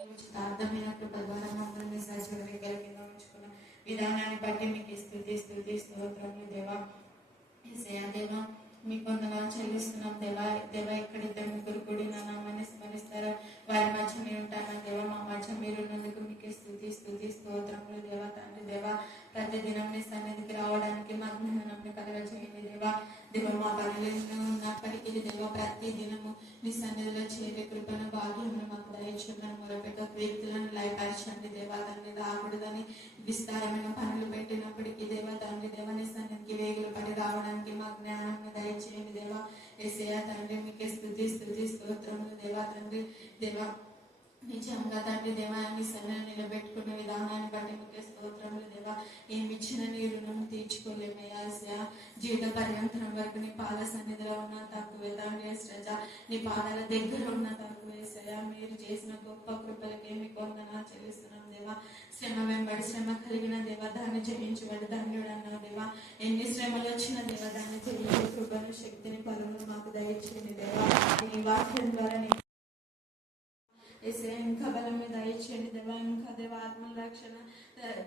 అర్థమైన కృప ద్వారా మమ్మల్ని సజీవ కింద ఉంచుకున్న విధానాన్ని బట్టి మీకు స్తోత్రములు దేవా. యేసయ్యా దేవా, మీ వందనాలు చెల్లిస్తున్నాం దేవా. దేవా, ఎక్కడిద్దరు ముగ్గురు కూడి నా నామాన్ని స్మరిస్తారో వారి మధ్య మీరు ఉంటాను దేవా. మా మధ్య మీరు ఉన్నందుకు మీకు స్తోత్రములు దేవా. తండ్రి దేవా, ప్రతిదినం నీ సన్నిధికి రావడానికి మా జ్ఞానాన్ని కలగజేయండి దేవా. దేవా, మా పనులు ఉన్నప్పటికీ దేవా ప్రతి దినము నీ సన్నిధిలో చేరే కృపను భాగ్యమును మాకు దయచున్నాను. మరొక వ్యక్తులను లయపరచండి దేవా. తండ్రి రాకూడదని విస్తారమైన పనులు పెట్టినప్పటికీ దేవా తండ్రి దేవా నీ సన్నిధికి వేగులు పడి రావడానికి మా జ్ఞానాన్ని దయచేయండి దేవా. యేసయ్యా తండ్రి మీకే స్తోత్రములు దేవా. తండ్రి దేవా, నిజంగా తండ్రి దేవా మీ సన్నిధిని నిలబెట్టుకునే విధానాన్ని బట్టి మీకే స్తోత్రములు దేవా. ఏమి ఇచ్చిన నీ రుణం తీర్చుకోలేమయ్యా. జీవిత పర్యంతరం వరకు నీ పాద సన్నిధిలో ఉన్న తక్కువే తండ్రి. నీ పాదాల దగ్గర ఉన్న తక్కువే సయా. మీరు చేసిన గొప్ప కృపలకే మీకు వందనాలు చెల్లిస్తున్నాం దేవా. శ్రమ వెంబడి శ్రమ కలిగిన దేవా దాన్ని జయించబడి ధన్యుడు అన్నావు దేవా. ఎన్ని శ్రమలు వచ్చిన దేవా దాన్ని జయించే కృపను శక్తిని పలువును మాకు దయచేయండి దేవా. నీ వాక్యం ద్వారా ఇంకా బలమే దయచేయండి దేవా. ఇంకా దేవ ఆత్మల రక్షణ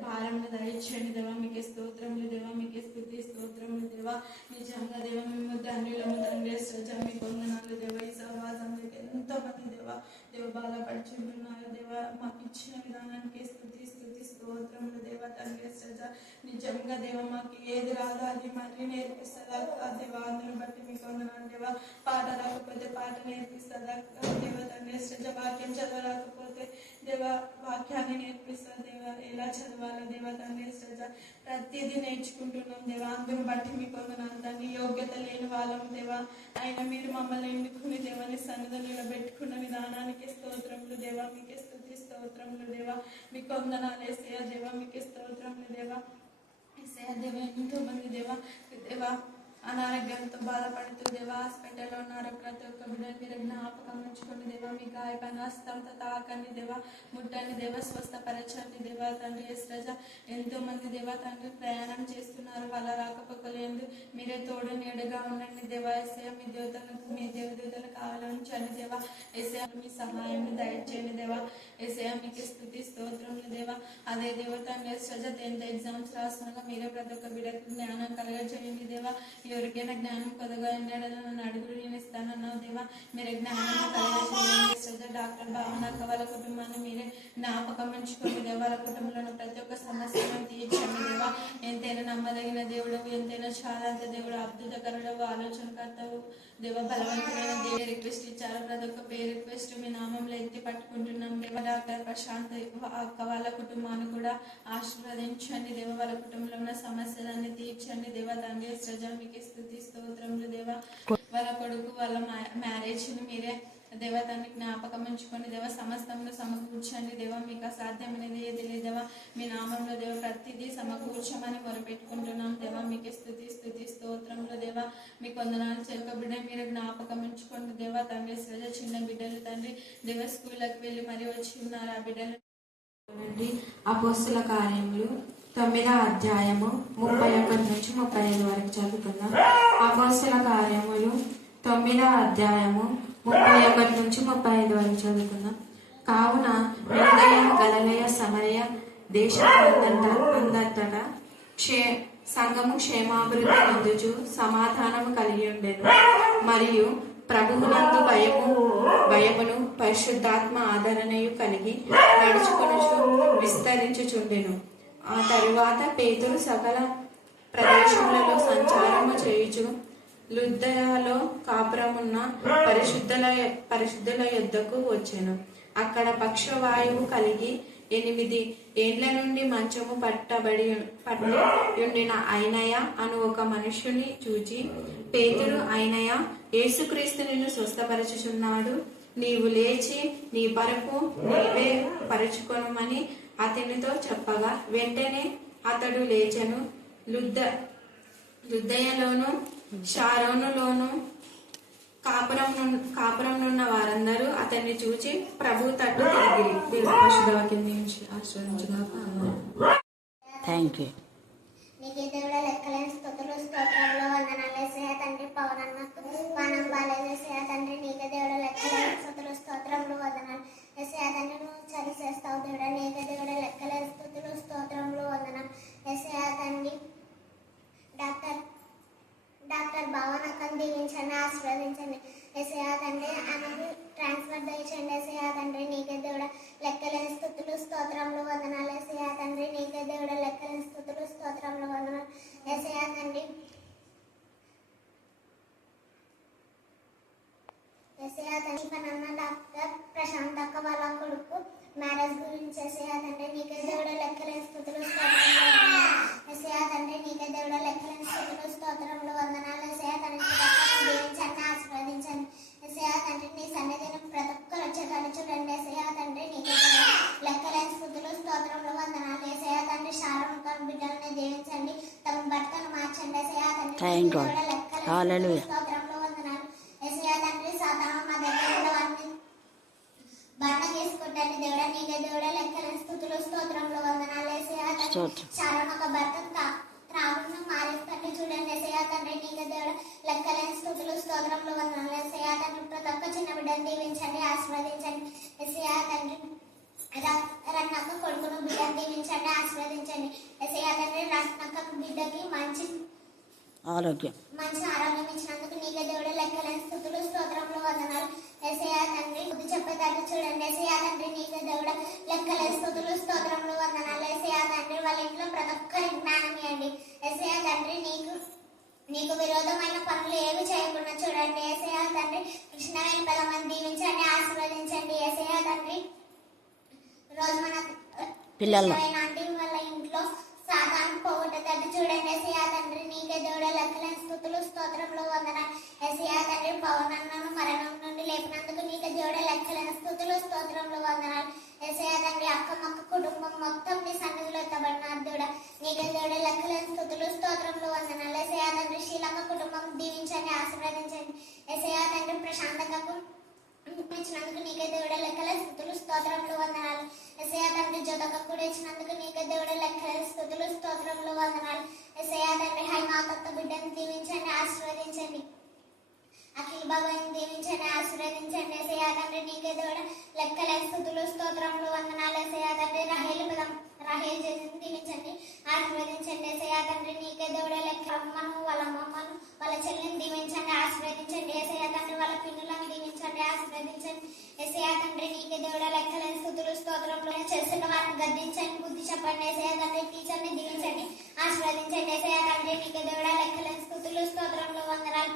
భారంలో దయచేయండి దేవా. మీకే స్తోత్రములు దేవా. మీకే స్తోత్రములు దేవా. నిజంగా దేవ మేము ధన్యులము తండ్రి. మీ వందనాలు దేవ. ఈ సమాజంలోకి ఎంతో మంది దేవా బాధపడుచుంటున్నారు దేవా. మాకు ఇచ్చిన విధానానికి స్తోత్రములు దేవా తండ్రి. నిజంగా దేవ మాకు ఏది రాదో అది మళ్ళీ నేర్పిస్తుందా దేవా. అందుని బట్టి మీకు వందనాలు దేవా. పాట రాకపోతే పాట నేర్పిస్తుందా దేవ తండ్రి. వాక్యం చదవరాకపోతే దేవా వాక్యాన్ని నేర్పిస్తా దేవా. ఎలా చదవాలో దేవా తండ్రి. ప్రతిదీ నేర్చుకుంటున్నాం దేవా. అందుని బట్టి మీకు వందనాలు తండ్రి. యోగ్యత లేని వాళ్ళం దేవా. అయినా మీరు మమ్మల్ని ఎన్నుకుని దేవాని సన్నిధిలో నిలబెట్టుకున్న విధానానికి స్తోత్రములు దేవా. మీకే స్తోత్రములు దేవా. మీకు వందనాలు యేసయ్యా దేవా. మీకే స్తోత్రములు దేవా. యేసయ్యా దేవా, ఎంతో మంది దేవా దేవా అనారోగ్యంతో బాధపడుతూ దేవా హాస్పిటల్లో ఉన్నారు. ప్రతి ఒక్క బిడ్డ మీరు జ్ఞాపకం ఉంచుకోండి దేవా. మీ గాయపైన హస్తంతో తాకండి దేవా. ముట్టండి దేవా. స్వస్థపరచండి దేవా తండ్రి. ఎంతో మంది దేవా తండ్రి ప్రయాణం చేస్తున్నారు. వాళ్ళ రాకపోకలేదు మీరే తోడు నీడగా ఉండండి దేవా. యేసయ్యా మీ దేవదూతలు కావాలంచండి దేవా. యేసయ్యా మీ సహాయం దయచేయండి దేవా. యేసయ్యా మీకు స్తోత్రములు దేవా. అదే దేవా తండ్రి 10th ఎగ్జామ్స్ రాస్తున్నాగా మీరే ప్రతి ఒక్క బిడ్డకు జ్ఞానం కలగజేయండి దేవా. ఎవరికైనా జ్ఞానం కొద్దిగా ఎన్నడలో నన్ను అడుగులు నేను ఇస్తానన్నావు దేవా. మీరే జ్ఞానం కలగజేయండి. డాక్టర్ భావనక్క వాళ్ళ కుటుంబాన్ని మీరే జ్ఞాపకం ఉంచుకోండి దేవా. వాళ్ళ కుటుంబంలో ప్రతి ఒక్క సమస్యను తీర్చండి దేవా. ఎంతైనా నమ్మదగిన దేవుడు, ఎంతైనా చాలా అంత దేవుడు, అద్భుతకరుడు, ఆలోచనకర్తవు దేవ, బలవంతుడైన దేవుడు. రిక్వెస్ట్ ఇచ్చారు ప్రతి ఒక్క పేరు రిక్వెస్ట్ మీ నామంలో ఎత్తి పట్టుకుంటున్నాం దేవ. డాక్టర్ ప్రశాంత్ అక్క వాళ్ళ కుటుంబాన్ని కూడా ఆశీర్వదించండి దేవ. వాళ్ళ కుటుంబంలో ఉన్న సమస్యలన్నీ తీర్చండి దేవా తండ్రి. మీకు స్తోత్రములు దేవా. వాళ్ళ కొడుకు వాళ్ళ మ్యారేజ్ ని మీరే దేవా తండ్రి జ్ఞాపకం ఉంచుకోండి దేవా. సమస్తంలో సమకూర్చండి దేవా. మీకు అసాధ్యమైనది ఏది లేదేవా. మీ నామంలో దేవ ప్రతిదీ సమకూర్చమని మొరపెట్టుకుంటున్నాం దేవా. మీకే స్తోత్రములు దేవా. మీకు వందనాలు. చెరుక బిడ్డ మీరు జ్ఞాపకం ఉంచుకోండి దేవా తండ్రి. చిన్న బిడ్డలు తండ్రి దేవ స్కూళ్ళకి వెళ్ళి మరి వచ్చి ఉన్నారు. ఆ బిడ్డలు అపోస్తుల కార్యములు 9వ అధ్యాయము 31 నుంచి 35 వరకు చదువుకుందాం. అపోస్తుల కార్యములు 9వ అధ్యాయము 31 నుంచి 35 వరకు చదువుకుందాం. కావున యూదయ, గలిలయ, సమరయ దేశమంతటా సంఘము క్షేమాభివృద్ధి పొందుచు సమాధానము కలిగి ఉండెను. మరియు ప్రభువునందు భయమును పరిశుద్ధాత్మ ఆదరణయు కలిగి నడుచుకొనుచు విస్తరించుచుండెను. ఆ తరువాత పేతురు సకల ప్రదేశములలో సంచారము చేయుచు లుద్దయలో కాపురమున్న పరిశుద్ధుల యొద్దకు వచ్చెను. అక్కడ పక్షవాయువు కలిగి 8 ఏండ్ల నుండి మంచము పట్టి ఉండిన ఐనయ అను ఒక మనుష్యుని చూచి, పేతురు, ఐనయ, యేసుక్రీస్తు నిన్ను స్వస్థపరచుచున్నాడు. నీవు లేచి నీ పరుపు నీవే పరుచుకొనుమని అతనితో చెప్పగా వెంటనే అతడు లేచెను. లుద్దయలోను షారోనులోను కాపురంనున్న వారందరూ అతన్ని చూచి ప్రభు తట్టు తిరిగిరి. పశుధవాక్యం నుంచి ఆశ్రయించుగాక. Thank you. నీకే దేవుడ లెక్కలేని స్తుతులు స్తోత్రంలో వందనాలు యేసయ్య తండ్రి. పవనన్నకు పానం బాలేదు యేసయ్య తండ్రి. నీకే దేవుడ లెక్కలేని స్తుతులు స్తోత్రంలో వందనాలు యేసయ్య తండ్రి. నువ్వు భావనక్కను దీవించండి, ఆశీర్వదించండి. ఏసయ్యా తండ్రి ఆమెకు ట్రాన్స్ఫర్ దయచేయండి. ఏసయ్యా తండ్రి నీకే దేవుడ లెక్కలేని స్తుతులు స్తోత్రములు వందనాలు. ఏసయ్యా తండ్రి నీకే దేవుడ లెక్కలేని స్తుతులు స్తోత్రములు వందనాలు. ఏసయ్యా తండ్రి పనన్న డాక్టర్ ప్రశాంత్ అక్క వాళ్ళ కొడుకు మ్యారేజ్ గురించి ఏసయ్యా తండ్రి నీకే దేవుడ లెక్కలేని స్తుతులు స్తోత్రములు వందనాలు. ఏసయ్యా తండ్రి నీకే దేవుడ లెక్కలేని స్తుతులు స్తోత్రములు వందనాలు. ఏసయ్యా తండ్రి దీవించండి, ఆశీర్వదించండి. ఏసయ్యా తండ్రి నీ సన్నిధిని ప్రతి ఒక్కరు వచ్చేదాన్ని చూడండి. ఏసయ్యా తండ్రి నీకే దేవుడ లెక్కలేని స్తుతులు స్తోత్రములు వందనాలు. ఏసయ్యా తండ్రి షారోన్ ఖాన్ బిడ్డల్ని దీవించండి, తమ భర్తను మార్చండి. ఏసయ్యా తండ్రి Thank God. దేవుడ లెక్కలేని Hallelujah. స్తోత్రములు వందనాలు. ఏసయ్యా తండ్రి సాతాను మా దగ్గర ఉన్నవన్నీ బండ చేసుకుంటాను దేవుడ నీకే దేవుడ లెక్కలేని స్తుతులు స్తోత్రములు వందనాలు. ఏసయ్యా తండ్రి స్తోత్రం. షారోన్ ఒక భర్త త్రాగును మారేస్తాన్ని చూడండి. ఏసయ్యా తండ్రి నీకే దేవుడ లెక్కలేని స్తుతులు స్తోత్రములు వందనాలు. ఏసయ్యా తండ్రి ప్రతి ఒక్క చిన్న బిడ్డను దీవించండి, ఆశీర్వదించండి. ఏసయ్యా తండ్రి రత్నక్క కొడుకును బిడ్డను దీవించండి, ఆశీర్వదించండి. ఏసయ్యా తండ్రి రత్నక్క బిడ్డకి మంచి ఆరోగ్యం ఆరోగ్యం ఇచ్చినందుకు నీకే దేవుడు లెక్కలేని స్తుతులు స్తోత్రములు వందనాలు. ఏసయ్యా తండ్రి బుద్ధి చెప్పేదాన్ని చూడండి. ఏసయ్యా తండ్రి నీకే దేవుడు లెక్కలేని స్తుతులు స్తోత్రములు వందనాలు. ఏసయ్యా తండ్రి వాళ్ళ ఇంట్లో ప్రతి ఒక్కరి జ్ఞానం ఇవ్వండి. ఏసయ్యా తండ్రి నీకు విరోధమైన పనులు ఏవి చేయకుండా చూడండి. ఏసయ్యా తండ్రి కృష్ణమైన పదమని దీవించండి, ఆశీర్వదించండి. ఏసయ్యా తండ్రి రోజు మన పిల్లలు ఆంటీ వాళ్ళ ఇంట్లో సాతాను పోగొట్టేటట్టు చూడండి. ఏసయ్యా తండ్రి నీకే దేవుడ లెక్కలేని స్తుతులు స్తోత్రములు వందనాలు. ఏసయ్యా తండ్రి పవనన్నను మరణం నుండి లేపినందుకు నీకే దేవుడ లెక్కలేని స్తుతులు స్తోత్రములు వందనాలు. ఏసయ్యా తండ్రి అక్క కుటుంబం మొత్తం నీ సన్నిధిలో ఎత్తబడినారు దేవుడ నీకే దేవుడ లెక్కలేని స్తుతులు స్తోత్రములు వందనాలు. ఏసయ్యా తండ్రి శ్రీలంక కుటుంబం దీవించండి, ఆశీర్వదించండి. ఏసయ్యా తండ్రి ప్రశాంతకు ఇచ్చినందుకు నీకే దేవుడ లెక్కలేని స్తుతులు స్తోత్రములు వందనాలు. ఏసయ్యా తండ్రి జోతక కూడా ఇచ్చినందుకు నీకే దేవుడ లెక్కలేని స్తుతులు స్తోత్రములు వందనాలు. ఏసయ్యా తండ్రి హైమాతత్వ బిడ్డను దీవించండి, ఆశీర్వదించండి. అఖిల్ బాబాయిని దీవించండి, ఆశీర్వదించండి. ఏసయ్యా తండ్రి నీకే దేవుడ లెక్కలేని స్తుతులు స్తోత్రములు వందనాలు. ఏసయ్యా తండ్రి రాహేల్ చేసింది దీవించండి, ఆశీర్వదించండి. ఏసయ్యా తండ్రి నీకే దేవుడ లెక్క అమ్మను వాళ్ళ అమ్మమ్మను వాళ్ళ చెల్లిని దీవించండి, ఆశీర్వదించండి. ఏసయ్యా తండ్రి వాళ్ళ పిన్నులను దీవించండి, ఆశీర్వదించండి. ఏసయ్యా తండ్రి నీకే దేవుడ లెక్కలేని స్తుతులు స్తోత్రములు చేస్తున్న వారిని గద్దించండి, బుద్ధి చెప్పండి. ఏసయ్యా తండ్రి టీచర్ని దీవించండి, ఆశీర్వదించండి. ఏసయ్యా తండ్రి నీకే దేవుడ లెక్కలేని స్తుతులు స్తోత్రములు వందనాలు.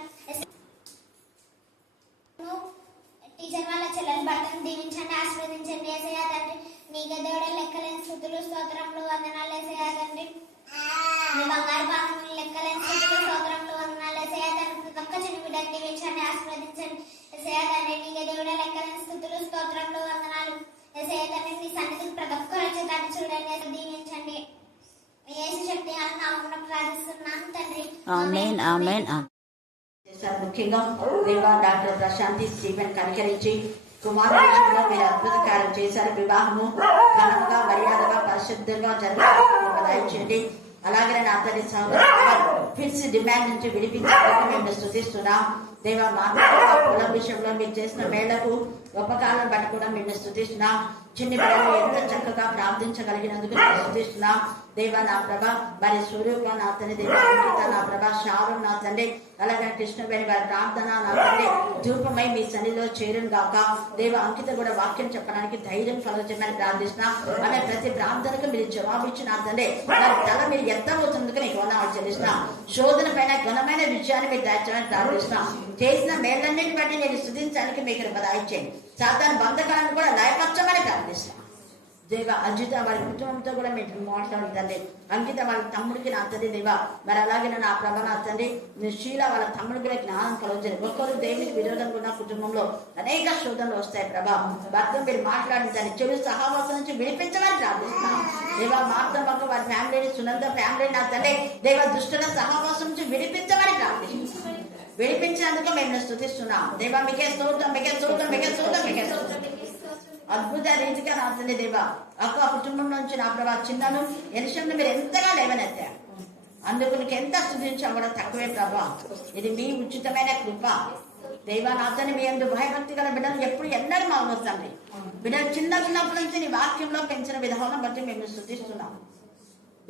టీచర్ వాళ్ళ చెల్లెలు భర్తను దీవించండి, ఆశీర్వదించండి. ఏసయ్యా తండ్రి నీకే దేవుడ లెక్కలేని స్తుతులు స్తోత్రములు వందనాలు. ఏసయ్యా తండ్రి నీ బంగారు పాపములు లెక్కలేని స్తుతులు స్తోత్రములు వందనాలు. ఏసయ్యా తండ్రి ఒక్క చిన్న బిడ్డను దీవించండి, ఆశీర్వదించండి. ఏసయ్యా తండ్రి నీకే దేవుడ లెక్కలేని స్తుతులు స్తోత్రములు వందనాలు. ఏసయ్యా తండ్రి నీ సన్నిధికి ప్రతి ఒక్కరు వచ్చేదాన్ని చూడండి, దీవించండి. యేసు శక్తి నామమున ప్రార్థిస్తున్నాను తండ్రి, ఆమేన్ ఆమేన్ ఆమేన్. ముఖ్యంగా దేవా డాక్టర్ ప్రశాంతి స్టీఫెన్ కనికరించి కుమారుల విషయంలో మీరు అద్భుత కార్యం చేశారు. వివాహము ఘనంగా మర్యాదగా పరిశుద్ధంగా దయచేయండి. అలాగే నా అతని ఫిక్స్ డిమాండ్ నుంచి విడిపించడానికి మేము స్తుతిస్తున్నాం. దేవా పొలం విషయంలో మీరు చేసిన మేళ్లకు గొప్ప కాలం బట్టి కూడా మేము స్తుతిస్తున్నాం. చిన్ని పిల్లలు ఎంతో చక్కగా ప్రార్థించగలిగినందుకు స్తుతిస్తున్నాం. దేవా నా ప్రభా మరి సూర్యుగా నా తండ్రి దేవా నా ప్రభా షారు నా తండ్రి అలాగే కృష్ణవేణి వారి ప్రార్థన నా తండ్రి ధూపమై మీ సన్నిధిలో చేరును గాక. దేవ అంకిత కూడా వాక్యం చెప్పడానికి ధైర్యం కలగజేయమని ప్రార్థిస్తున్నాం. ఆమె ప్రతి ప్రార్థనకు మీరు జవాబిచ్చి నా తండ్రి తల మీరు ఎంత అవుతుందుకు నీకు వందనాలు చెల్లిస్తున్నాం. శోధన పైన ఘనమైన విజయాన్ని మీరు దాచమని ప్రార్థిస్తున్నాం. చేసిన మేళ్ళన్నింటిని బట్టి నేను స్తుతించడానికి మీకు దయచేయండి. సాధారణ బంధకాలను కూడా లయపరచమని ప్రార్థిస్తున్నాం. దేవ అర్జిత వారి కుటుంబంతో కూడా మీరు మాట్లాడుతుంది. అంకిత వాళ్ళ తమ్ముడికి నా తండ్రి దేవ మరి అలాగే నా ప్రభ నా తండ్రి శీల వాళ్ళ తమ్ముడికి కూడా జ్ఞానం కలగజేయండి. ఒక్కరు దేవునికి విరోధంగా ఉన్న కుటుంబంలో అనేక శోధనలు వస్తాయి ప్రభా. భర్త మీరు మాట్లాడించండి, చెడు సహవాసం నుంచి విడిపించమని ప్రార్థిస్తున్నాం. దేవ మార్తమ్మకు వారి ఫ్యామిలీని సునంద ఫ్యామిలీ నా తండ్రి దేవ దుష్టుల సహవాసం నుంచి విడిపించమని ప్రార్థిస్తున్నాం. విడిపించినందుకు మేము స్తుతిస్తున్నాం. దేవ మీకే స్తోత్రం, మీకే స్తోత్రం, మీకే స్తోత్రం, మీకే స్తోత్రం. అద్భుత రీతిగా నా తండ్రి దేవా అక్క కుటుంబం నుంచి నా ప్రభా చిన్నను ఎనిషన్ను మీరు ఎంతగా లేవనెత్తారు. అందుకు నీకు ఎంత స్తుతించా కూడా తక్కువే ప్రభా. ఇది మీ ఉచితమైన కృప దేవా. నా తండ్రి మీ ఎందుకు భయభక్తి గల బిడ్డలు ఎప్పుడు ఎన్నడూ మావొస్తండి. బిడ్డలు చిన్నప్పటి నుంచి నీ వాక్యంలో పెంచిన విధానం బట్టి మేము స్తుతిస్తున్నాం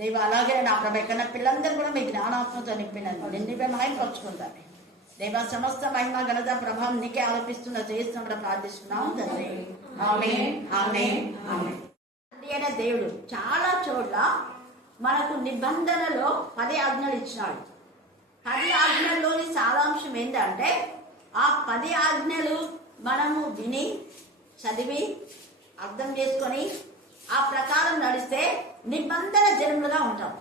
దేవా. అలాగే నా ప్రభా ఇక్కడ పిల్లలందరూ కూడా మీ జ్ఞానాత్మతో నింపినండి నిండిపై మహిమపరుచుకుంటారు. దేవ సమస్త మహిమ ఘనత ప్రభావం నీకే ఆరోపిస్తున్న చేస్తున్నా ప్రార్థిస్తున్నాం తండ్రి. ఆమేన్ ఆమేన్ ఆమేన్. తండ్రి అయిన దేవుడు చాలా చోట్ల మనకు నిబంధనలో 10 ఆజ్ఞలు ఇచ్చినాడు. 10 ఆజ్ఞల్లోని సారాంశం ఏంటంటే ఆ 10 ఆజ్ఞలు మనము విని చదివి అర్థం చేసుకొని ఆ ప్రకారం నడిస్తే నిబంధన జనులుగా ఉంటాం.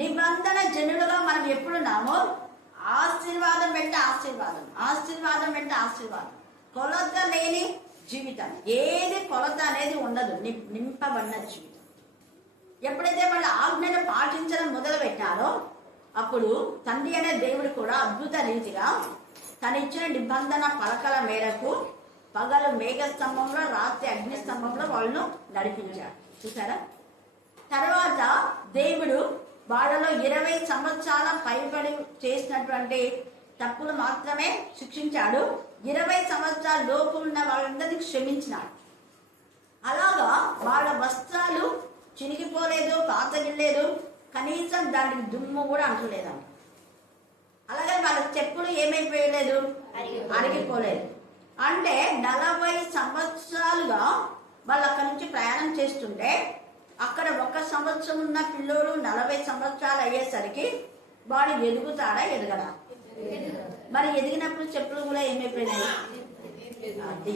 నిబంధన జనులుగా మనం ఎప్పుడున్నామో ఆశీర్వాదం వెంట ఆశీర్వాదం, ఆశీర్వాదం వెంట ఆశీర్వాదం, కొలత లేని జీవితం, ఏది కొలత అనేది ఉండదు, నింపబడిన జీవితం. ఎప్పుడైతే వాళ్ళ ఆజ్ఞను పాటించడం మొదలు పెట్టారో అప్పుడు తండ్రి అనే దేవుడు కూడా అద్భుత రీతిగా తన ఇచ్చిన నిబంధన పలకల మేరకు పగలు మేఘస్తంభంలో రాత్రి అగ్నిస్తంభంలో వాళ్ళను నడిపించాడు. చూసారా? తర్వాత దేవుడు వాళ్ళలో 20 సంవత్సరాల పైబడి చేసినటువంటి తప్పులు మాత్రమే శిక్షించాడు. 20 సంవత్సరాల లోపు ఉన్న వాళ్ళందరినీ క్షమించినాడు. అలాగా వాళ్ళ వస్త్రాలు చినిగిపోలేదు, పాతగిలేదు, కనీసం దానికి దుమ్ము కూడా అంటలేదంట. అలాగే వాళ్ళ చెప్పులు ఏమైపోయలేదు, అరిగిపోలేదు. అంటే 40 సంవత్సరాలుగా వాళ్ళు అక్కడి నుంచి ప్రయాణం చేస్తుంటే అక్కడ 1 సంవత్సరం ఉన్న పిల్లోడు 40 సంవత్సరాలు అయ్యేసరికి వాడు ఎదుగుతాడా ఎదగడా? మరి ఎదిగినప్పుడు చెప్పులు కూడా ఏమైపోయినాయి? అది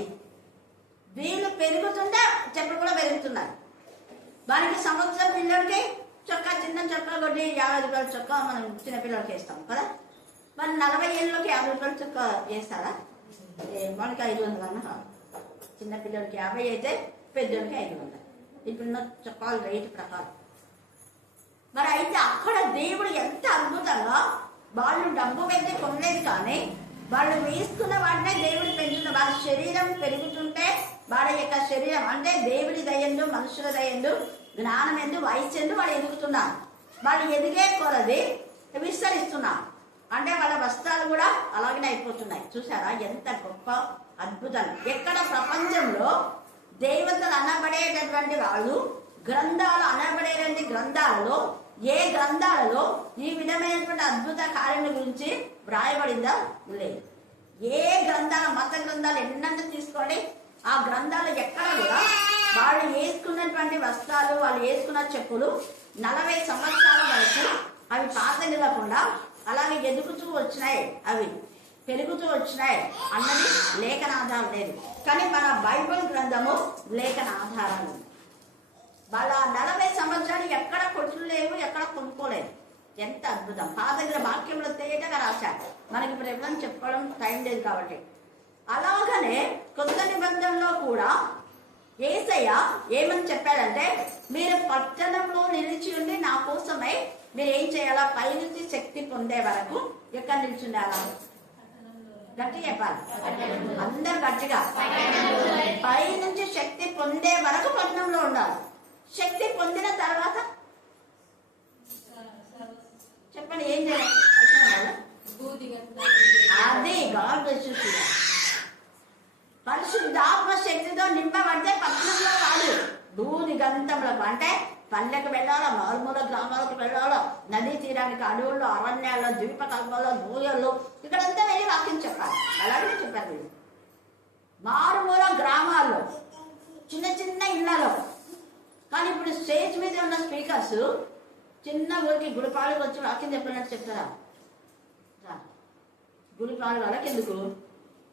వీళ్ళు పెరుగుతుంటే చెప్పులు కూడా పెరుగుతున్నాయి. వారికి సంవత్సరం పిల్లలకి చొక్కా, చిన్న చొక్కా కొట్టి 50 రూపాయల చొక్కా మనం చిన్నపిల్లలకి వేస్తాం కదా. మరి 40 ఏళ్ళలోకి 50 రూపాయల చొక్కా వేస్తారా? మనకి 500 అన్న. చిన్నపిల్లలకి 50 అయితే పెద్దోళ్ళకి 500. ఇప్పుడున్న చొక్కాల రేటు ప్రకారం. మరి అయితే అక్కడ దేవుడు ఎంత అద్భుతంగా, వాళ్ళు డబ్బు పెట్టి కొనలేదు కానీ వాళ్ళు వేసుకున్న వాటినే దేవుడు పెంచుతున్న. వాళ్ళ శరీరం పెరుగుతుంటే వాళ్ళ యొక్క శరీరం అంటే దేవుడి దయందు, మనుషుల దయందు, జ్ఞానం ఎందు, వయసు ఎందు వాళ్ళు ఎదుగుతున్నారు. వాళ్ళు ఎదిగే కొలది విస్తరిస్తున్నారు. అంటే వాళ్ళ వస్త్రాలు కూడా అలాగనే అయిపోతున్నాయి. చూసారా ఎంత గొప్ప అద్భుతం! ఎక్కడ ప్రపంచంలో దేవతలు అనబడేటటువంటి వాళ్ళు, గ్రంథాలు అనబడేటువంటి గ్రంథాలలో ఏ గ్రంథాలలో ఈ విధమైనటువంటి అద్భుత కార్యముల గురించి వ్రాయబడిందా? లేదు. ఏ గ్రంథాల, మత గ్రంథాలు ఎన్నంత తీసుకోండి, ఆ గ్రంథాలు ఎక్కడ కూడా వాళ్ళు వేసుకున్నటువంటి వస్త్రాలు, వాళ్ళు వేసుకున్న చెప్పులు 40 సంవత్సరాల వరకు అవి పాతగిలకుండా అలాగే ఎదుగుతూ వచ్చినాయి, అవి పెరుగుతూ వచ్చినాయి అన్నది లేఖన ఆధారం లేదు. కానీ మన బైబిల్ గ్రంథము లేఖన ఆధారాలు. వాళ్ళ 40 సంవత్సరాలు ఎక్కడ కొట్లు లేవు, ఎక్కడ కొనుక్కోలేదు. ఎంత అద్భుతం! పాతగిల వాక్యంలో తేటగా రాశారు. మనకి ఇప్పుడు ఎవరైనా చెప్పడం టైం లేదు కాబట్టి. అలాగనే కొత్త నిబంధనలో కూడా యేసయ్య ఏమని చెప్పాడంటే, మీరు పట్టణంలో నిలిచి ఉండి నా కోసమై మీరు ఏం చేయాలా? పై నుంచి శక్తి పొందే వరకు ఎక్కడ నిల్చుండాలా? గట్టిగా చెప్పాలి అందరు, గట్టిగా. పై నుంచి శక్తి పొందే వరకు పట్టణంలో ఉండాలి. శక్తి పొందిన తర్వాత చెప్పండి ఏం చేయాలి? అది గాడ్ చూస్తున్నా. పరిశుద్ధాత్మ శక్తితో నింపబడితే పట్టణంలో కాదు, భూది గంధంలో. అంటే పల్లెకు వెళ్ళాలా, మారుమూల గ్రామాలకు వెళ్ళాలా, నదీ తీరానికి, అడవుల్లో, అరణ్యాల్లో, ద్వీపకల్పంలో, భూయల్లో, ఇక్కడంతా వెళ్ళి వాక్యం చెప్పాలి. అలాగే చెప్పారు వీళ్ళు. మారుమూల గ్రామాల్లో, చిన్న చిన్న ఇళ్లలో. కానీ ఇప్పుడు స్టేజ్ మీద ఉన్న స్పీకర్స్ చిన్న ఊరికి గుడిపాలకు వచ్చి వాక్యం చెప్పినట్టు చెప్తారా? గుడిపాలు వాళ్ళకి ఎందుకు?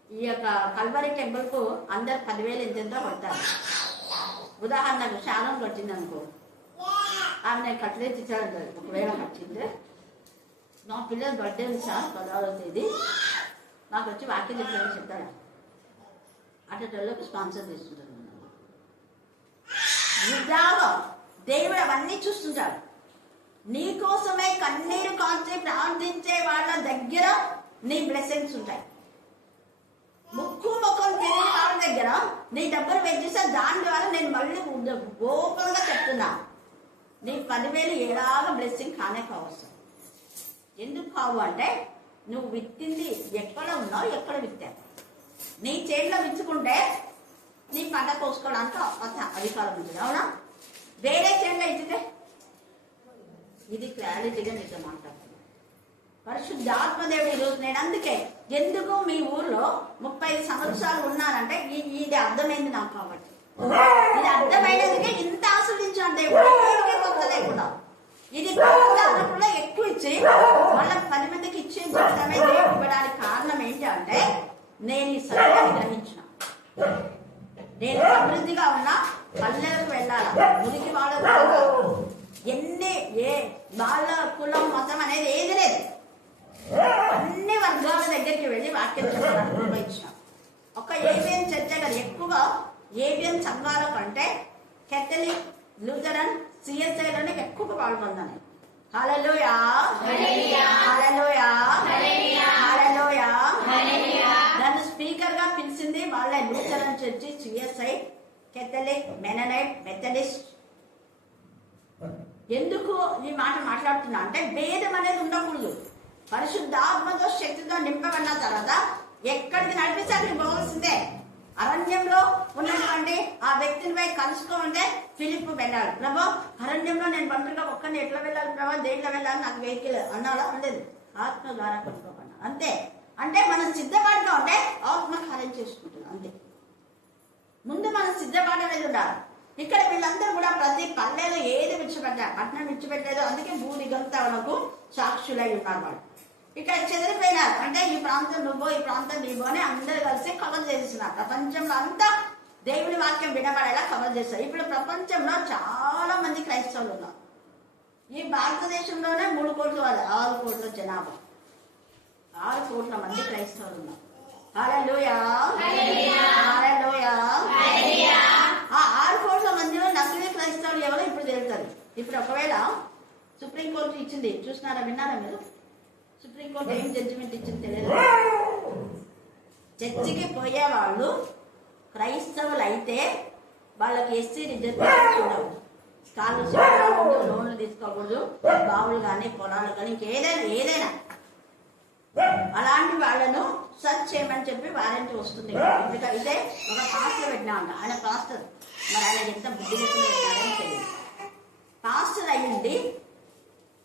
ఈ యొక్క కల్వరి టెంపుల్కు అందరు 10,000 ఎంతెంతో పడతారు. ఉదాహరణకు శాలం కట్టింది అనుకో, ఆమె నేను కట్లేదు ఇచ్చాడు. ఒకవేళ కట్టింది, మా పిల్లల బర్త్డే ఉంది సార్ 16వ తేదీ, మాకు వచ్చి వాక్యం చెప్పాలని చెప్తాడా? అటోళ్ళకి స్పాన్సర్ చేస్తుంటారు. ఉద్యోగం దేవుడు అవన్నీ చూస్తుంటాడు. నీకోసమే కన్నీరు కాల్చి ప్రార్థించే వాళ్ళ దగ్గర నీ బ్లెస్సింగ్స్ ఉంటాయి. ముక్కు ముఖం తెలియని వాళ్ళ దగ్గర నీ డబ్బులు వెచ్చిస్తే దాని ద్వారా నేను మళ్ళీ ఓపెన్గా చెప్తున్నా, నీ 10,000 ఏడాగా బ్లెస్సింగ్ కానే కావచ్చు. ఎందుకు కావు అంటే నువ్వు విత్తింది ఎక్కడ ఉన్నావు, ఎక్కడ విత్తావు. నీ చేతిలో విచ్చుకుంటే నీ పంట కోసుకోవడానికి అధికారం ఉంటుంది, అవునా? వేరే చేతిలో ఇచ్చితే, ఇది క్లారిటీగా మీతో మాట్లాడుతున్నాను. పరిశుద్ధాత్మదేవుడు ఈరోజు నేను అందుకే ఎందుకు మీ ఊర్లో 35 సంవత్సరాలు ఉన్నానంటే ఇది అర్థమైంది నాకు. కాబట్టి ఇది అర్థమైనందుకే ఇంత ఆస్వాదించాను దేవుడు. కొత్త లేకుండా ఇది కూడా ఎక్కువ ఇచ్చి మళ్ళీ 10 మందికి ఇచ్చే జీవితమే దేవుడు ఇవ్వడానికి కారణం ఏంటి అంటే నేను ఈ సత్యాన్ని గ్రహించిన. నేను సమృద్ధిగా ఉన్నా పల్లెలకు వెళ్ళాలి, మురికి వాళ్ళకు ఏ వాళ్ళ కులం మతం అనేది ఏది లేదు, అన్ని వర్గాల దగ్గరికి వెళ్ళి వాక్యం చెప్పడానికి నిర్వహించిన. ఒక ఏబిఎన్ చర్చ కదా, ఎక్కువగా ఏబిఎన్ సంఘాల కంటే కేథలిక్, లూథరన్, సిఎస్ఐలోనే ఎక్కువగా పాల్గొన్నాను. హల్లెలూయా, హల్లెలూయా, హల్లెలూయా. నన్ను స్పీకర్ గా పిలిచింది వాళ్ళ Lutheran church, CSI, Catholic, Mennonite, Methodist. ఎందుకు ఈ మాట మాట్లాడుతున్నా అంటే భేదం అనేది ఉండకూడదు. పరిశుద్ధాత్మతో శక్తితో నింపబడిన తర్వాత ఎక్కడికి నడిపిస్తే అక్కడికి పోవాల్సిందే. అరణ్యంలో ఉన్నటువంటి ఆ వ్యక్తిని పోయి కలుసుకోమంటే ఫిలిప్ వెళ్ళాలి. ప్రభు అరణ్యంలో నేను ఒంటరిగా ఒక్కరిని ఎట్లా వెళ్ళాలి ప్రభు, దేంట్లో వెళ్ళాలి, నాకు వెహికల్ అన్నాడా అనలేదు. ఆత్మ ద్వారా కలుసుకోమన్నా అంతే. అంటే మనం సిద్ధపాటుగా ఉంటే ఆత్మ కార్యం చేసుకుంటుంది అంతే. ముందు మనం సిద్ధపాటు వెళ్ళి ఉండాలి. ఇక్కడ వీళ్ళందరూ కూడా ప్రతి పల్లెలో ఏది విడిచిపెట్టారు, పట్టణం విడిచిపెట్టలేదు. అందుకే భూదిగంతలకు సాక్షులై ఉన్నారు వాళ్ళు. ఇక్కడ చెదిరిపోయినారు అంటే ఈ ప్రాంతం నువ్వో ఈ ప్రాంతం నీవో అని అందరూ కలిసి కవర్ చేస్తున్నారు. ప్రపంచంలో అంతా దేవుని వాక్యం వినబడేలా కవర్ చేస్తారు. ఇప్పుడు ప్రపంచంలో చాలా మంది క్రైస్తవులు ఉన్నారు. ఈ భారతదేశంలోనే 3 కోట్ల 6 కోట్ల జనాభా, 6 కోట్ల మంది క్రైస్తవులు ఉన్నారు. హల్లెలూయా, హల్లెలూయా. ఆ 6 కోట్ల మందిలో నకిలీ క్రైస్తవులు ఎవరో ఇప్పుడు తెలుస్తుంది. ఇప్పుడు ఒకవేళ సుప్రీంకోర్టు ఇచ్చింది, చూసినారా, విన్నారా మీరు? సుప్రీంకోర్టు ఏం జడ్జిమెంట్ ఇచ్చింది తెలియదు. చర్చికి పోయే వాళ్ళు క్రైస్తవులు అయితే వాళ్ళకి ఎస్సీ రిజర్వేషన్ ఉండవు. స్కాలర్షిప్ లోన్లు తీసుకోకూడదు, బావులు కానీ పొలాలు కానీ ఏదైనా అలాంటి వాళ్ళను సర్చ్ చేయమని చెప్పి వారెంట్ వస్తుంది. ఇదే ఒక పాస్టర్ పెట్టినా అంట. ఆయన పాస్టర్, మరి ఆయన ఎంత బుద్ధి పెట్టినాడని తెలియదు. పాస్టర్ అయ్యింది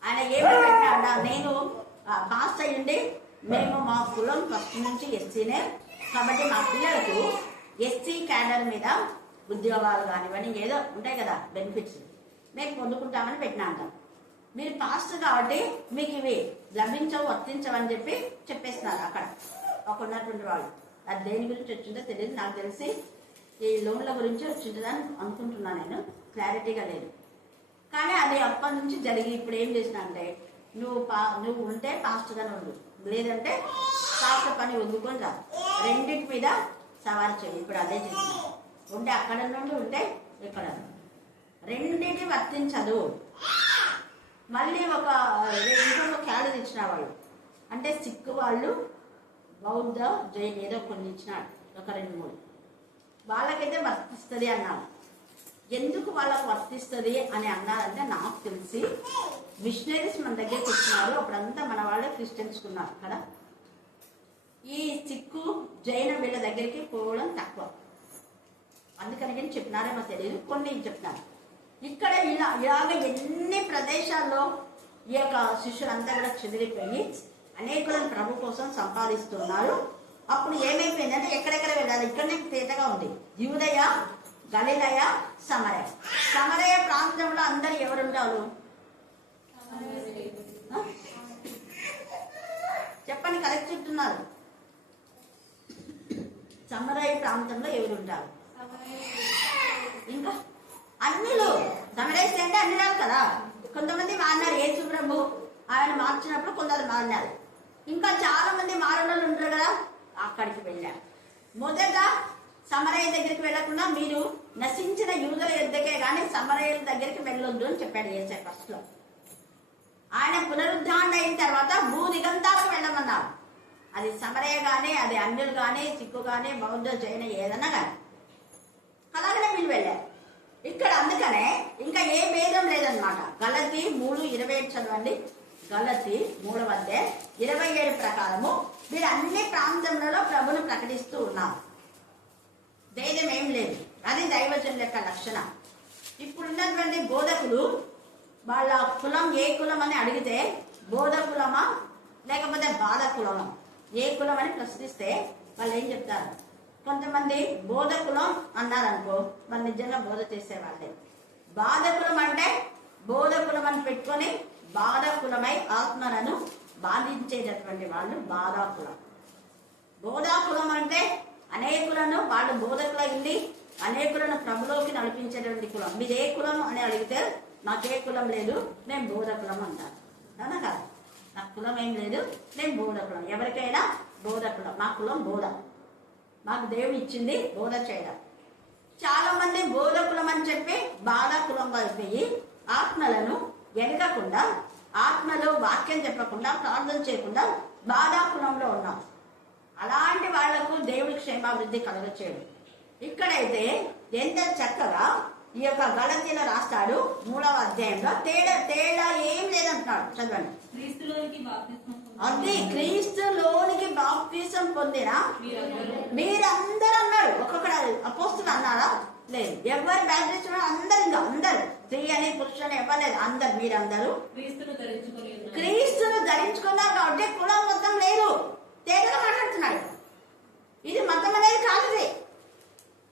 ఆయన ఏమని పెట్టినా అంట, నేను పాస్టర్ అయ్యింది, మేము మా కులం ఫస్ట్ నుంచి ఎస్సీనే, కాబట్టి మా పిల్లలకు ఎస్సీ క్యాడర్ మీద ఉద్యోగాలు కానివ్వండి ఏదో ఉంటాయి కదా బెనిఫిట్స్ మేము పొందుకుంటామని పెట్టినా అంటాం. మీరు పాస్టర్ కాబట్టి మీకు ఇవి లభించవు, వర్తించవని చెప్పి చెప్పేస్తున్నారు అక్కడ ఒక ఉన్నటువంటి వాళ్ళు. అది దేని గురించి వచ్చిందో తెలియదు. నాకు తెలిసి ఈ లోన్ల గురించి వచ్చిందని అనుకుంటున్నాను, నేను క్లారిటీగా లేదు. కానీ అది అప్పటి నుంచి జరిగి ఇప్పుడు ఏం చేసినా అంటే నువ్వు ఉంటే పాస్టర్గానే ఉండు, లేదంటే పాస్టర్ పని వదులుకొని రా, రెండింటి మీద సవాల్ చేయి. ఇప్పుడు అదే చేసిన ఉంటే అక్కడ నుండి ఉంటే ఇక్కడ రెండింటి వర్తించదు. మళ్ళీ ఇంకొక క్యాడర్ ఇచ్చిన వాళ్ళు అంటే సిక్కు వాళ్ళు, బౌద్ధ, జైన్ ఏదో కొన్ని ఇచ్చినాడు, ఒక 2-3 వాళ్ళకైతే వర్తిస్తుంది అన్నారు. ఎందుకు వాళ్ళకు వర్తిస్తుంది అని అన్నారంటే నాకు తెలిసి మిషనరీస్ మన దగ్గరికి వచ్చినారు, అప్పుడంతా మన వాళ్ళే క్రిస్టియన్స్ ఉన్నారు కదా. ఈ సిక్కు, జైన వీళ్ళ దగ్గరికి పోవడం తక్కువ, అందుకని చెప్పినారేమో తెలియదు, కొన్ని చెప్తున్నారు. ఇక్కడ ఇలాగ ఎన్ని ప్రదేశాల్లో ఈ యొక్క శిష్యులంతా కూడా చెదిరిపోయి అనేకులను ప్రభు కోసం సంపాదిస్తున్నారు. అప్పుడు ఏమైపోయిందంటే ఎక్కడెక్కడ వెళ్ళాలి, ఇక్కడనే తేటగా ఉంది. యూదయ, గలిలయ, సమరయ. సమరయ ప్రాంతంలో అందరు ఎవరుంటారు చెప్పండి, కరెక్ట్ చెప్తున్నారు. సమరయ ప్రాంతంలో ఎవరుంటారు? ఇంకా అన్నిలు. సమరయ అంటే అన్ని రాదు కదా. కొంతమంది మారినారు, యేసు ప్రభు ఆయన మార్చినప్పుడు కొందరు మారినారు. ఇంకా చాలా మంది మారవాళ్ళు ఉంటారు కదా, అక్కడికి వెళ్ళారు. మొదట సమరయ దగ్గరికి వెళ్లకుండా మీరు నశించిన యూదుల యొద్దకే గానీ సమరయుల దగ్గరికి వెళ్ళొద్దు అని చెప్పాడు యేసు ఫస్ట్ లో. ఆయన పునరుద్ధారణ అయిన తర్వాత భూదిగంతాలకు వెళ్ళమన్నారు. అది సమరయ గానీ, అది అన్యులు గానీ, సిక్కు గానీ, బౌద్ధ, జైన ఏదన్నా కానీ అలాగనే వీళ్ళు వెళ్ళారు. ఇక్కడ అందుకనే ఇంకా ఏ భేదం లేదనమాట. గలతీ 3:27 చదవండి. గలతీ 3:27 ప్రకారము వీరు అన్ని ప్రాంతములలో ప్రభును ప్రకటిస్తూ ఉన్నారు. భేదం ఏం లేదు. అది దైవజనుల యొక్క లక్షణం. ఇప్పుడున్నటువంటి బోధకులు వాళ్ళ కులం ఏ కులం అని అడిగితే బోధకులమా లేకపోతే బాధ కులమా? ఏ కులం అని ప్రశ్నిస్తే వాళ్ళు ఏం చెప్తారు? కొంతమంది బోధ కులం అన్నారనుకో, వాళ్ళు నిజంగా బోధ చేసేవాళ్ళే. బాధ కులం అంటే బోధ కులం అని పెట్టుకొని బాధ కులమై ఆత్మలను బాధించేటటువంటి వాళ్ళు బాధా కులం. బోధా కులం అంటే అనేకులను వాళ్ళు బోధకుల ఇల్లి అనేకులను ప్రభులోకి నడిపించేటువంటి కులం. మీది ఏ కులం అని అడిగితే నాకే కులం లేదు, నేను బోధ కులం అంటాను. అవునా కాదు? నాకు కులం ఏం లేదు, నేను బోధ కులం. ఎవరికైనా బోధ కులం. మా కులం బోధ, మాకు దేవుడు ఇచ్చింది బోధ చేయడం. చాలా మంది బోధ కులం అని చెప్పి బాధా కులంగా అయిపోయి ఆత్మలను ఎనగకుండా, ఆత్మలో వాక్యం చెప్పకుండా, ప్రార్థన చేయకుండా బాధా కులంలో ఉన్నాం. అలాంటి వాళ్లకు దేవుడి క్షేమాభివృద్ధి కలగచేయడు. ఇక్కడైతే ఎంత చక్కగా ఈ యొక్క గలతీల రాస్తాడు 3వ అధ్యాయంలో. తేడా ఏం లేదంటున్నాడు. చదవండి. అది క్రీస్తులోనికి బాప్తిసం పొందిన మీరందరూ అన్నాడు. ఒక్కొక్కడ అపోస్తులు అన్నారా? లేదు. ఎవరు బాప్తిసం అందరు, ఇంకా అందరు, స్త్రీ అని పురుషుని ఎవరు, అందరు మీరందరూ క్రీస్తును ధరించుకున్నారు. కాబట్టి కులం మొత్తం లేదు. తేడాగా మాట్లాడుతున్నాడు. ఇది మతం అనేది కాదు.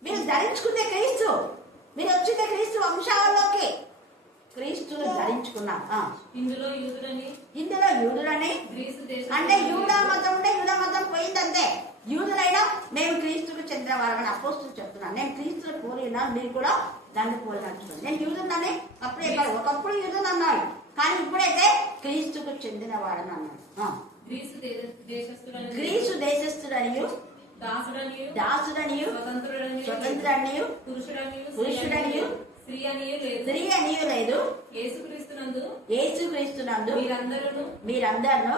మీరు ధరించుకుంటే క్రీస్తు, మీరు వచ్చిందే క్రీస్తు వంశావళిలోకి. క్రీస్తును ధరించుకున్నాం. ఇందులో యూదులని అంటే యూదా మతం ఉంటే యూదా మతం పోయిందంతే. యూదులైనా మేము క్రీస్తుకు చెందిన వారని అపోస్తులు చెప్తున్నాను. నేను క్రీస్తులు పోలినా, మీరు కూడా దాన్ని పోలినట్టున్నాను. నేను యూదులని అప్పుడే, ఒకప్పుడు యూదులు అన్నాడు, కానీ ఇప్పుడైతే క్రీస్తుకు చెందిన వారని అన్నాడు. గ్రీసు దేశస్థుడనియు దాసుడనియు స్వతంత్రుడనియు పురుషుడనియు స్త్రీ అనియు లేదు, యేసుక్రీస్తునందు మీరందరూ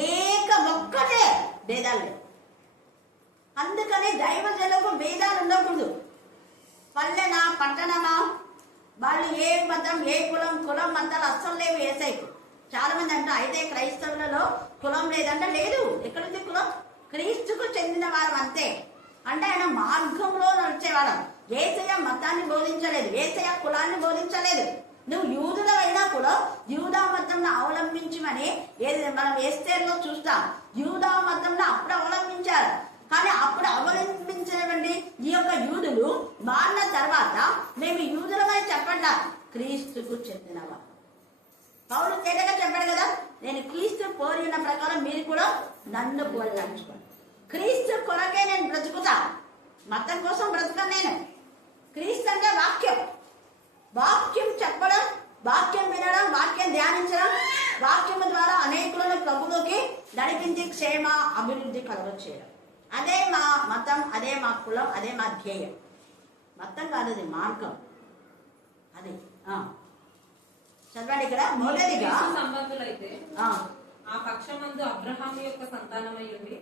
ఏక ఒక్కటే, భేదాలు. అందుకని దైవజనులకు భేదాలు ఉండకూడదు. పల్లెనా పట్టణమా, వాళ్ళు ఏ మతం, ఏ కులం మతాలు అస్సలు లేవు యేసయ్యకు. చాలా మంది అంటారు అయితే క్రైస్తవులలో కులం లేదంటే లేదు. ఎక్కడుంది కులం? క్రీస్తుకు చెందిన వారం అంతే. అంటే ఆయన మార్గంలో నడిచేవాళ్ళం. యేసయ్య మతాన్ని బోధించలేదు, యేసయ్య కులాన్ని బోధించలేదు. నువ్వు యూదులైనా కూడా యూదా మతంను అవలంబించమని మనం ఎస్తేర్లో చూస్తాం. యూదా మతంను అప్పుడు అవలంబించారు. కానీ అప్పుడు అవలంబించినటువంటి ఈ యొక్క యూదులు మారిన తర్వాత మేము యూదులమని చెప్పండి, క్రీస్తుకు చెందినవా. పౌలు తేటగా చెప్పాడు కదా, నేను క్రీస్తు పోలిన ప్రకారం మీరు కూడా నన్ను పోలి నడుచుకోండి. క్రీస్తు కొరకే నేను బ్రతుకుతా, మతం కోసం బ్రతుక. నేను క్రీస్తు అంటే వాక్యం, వాక్యం చెప్పడం, వాక్యం వినడం, వాక్యం ధ్యానించడం, వాక్యం ద్వారా అనేకులను ప్రభులోకి నడిపించి క్షేమ అభివృద్ధి కలగచేయడం. అదే మా మతం, అదే మా కులం, అదే మా ధ్యేయం. మతం కాదు, అది మార్గం. అది చదవండి. ఇక్కడ మొదటిగా సంబంధులైతే ఆ పక్షమందు అబ్రహాము యొక్క సంతానమై ఉండి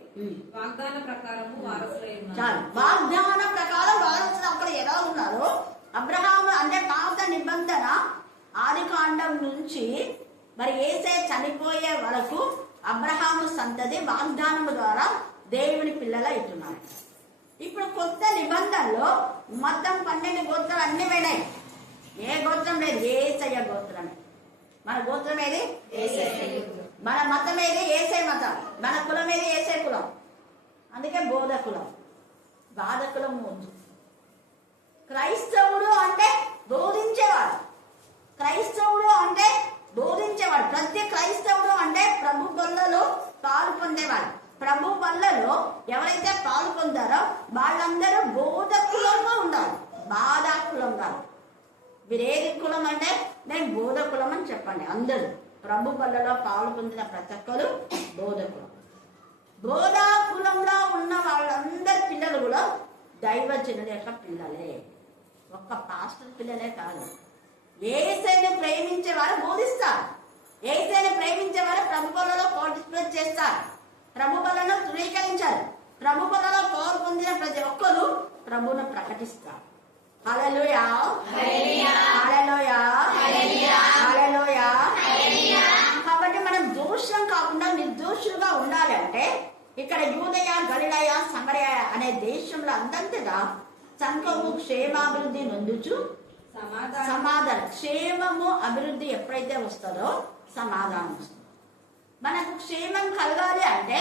వాగ్దాన ప్రకారము వారసులై ఉన్నారు. వాగ్దాన ప్రకారం వారసులు అక్కడ ఎలా ఉన్నారు? అబ్రహాము అంటే పాత నిబంధన ఆదికాండం నుంచి మరి యేసయ్య చనిపోయే వరకు అబ్రహాము సంతతి వాగ్దానము ద్వారా దేవుని పిల్లల ఇస్తున్నారు. ఇప్పుడు కొత్త నిబంధనలో మొత్తం 12 గోత్రాలు అన్ని పోయినాయి. ఏ గోత్రం లేదు, యేసయ్య గోత్రమే. మన గోత్రం ఏది? మన మతం ఏది? యేసయ్య మతం. మన కులం ఏది? యేసయ్య కులం. అందుకే బోధ కులం, బాధ కులం ఉంది. క్రైస్తవుడు అంటే బోధించేవాడు. క్రైస్తవుడు అంటే బోధించేవాడు. ప్రతి క్రైస్తవుడు అంటే ప్రభు బల్లలో పాలు పొందేవాడు. ప్రభు బల్లలో ఎవరైతే పాలు పొందారో వాళ్ళందరూ బోధ కులంగా ఉండాలి, బాధా కులం కాదు. మీరు ఏది కులం అంటే నేను బోధ కులం అని చెప్పండి. అందరూ ప్రభు బల్లలో పాలు పొందిన ప్రతి ఒక్కరు బోధ కులం. బోధా కులంలో ఉన్న వాళ్ళందరి పిల్లలు కూడా దైవజనుల యొక్క పిల్లలే, ఒక్క పాస్టర్ పిల్లలే కాదు. యేసయ్యను ప్రేమించేవారు బోధిస్తారు, యేసయ్యను ప్రేమించేవారు ప్రభు బలలో పార్టిసిపేట్ చేస్తారు, ప్రభు బలను ధృవీకరించారు, ప్రభు బలలో పాలు పొందిన ప్రతి ఒక్కరు ప్రభువును ప్రకటిస్తారు. హల్లెలూయా, హల్లెలూయా, హల్లెలూయా. కాబట్టి మనం దోషం కాకుండా నిర్దోషులుగా ఉండాలి అంటే ఇక్కడ యూదయ, గలిలయ, సమరయ అనే దేశంలో అందంతగా సంఘము క్షేమాభివృద్ధి నొందుచు సమాధానం. క్షేమము అభివృద్ధి ఎప్పుడైతే వస్తుందో సమాధానం వస్తుంది. మనకు క్షేమం కలగాలి అంటే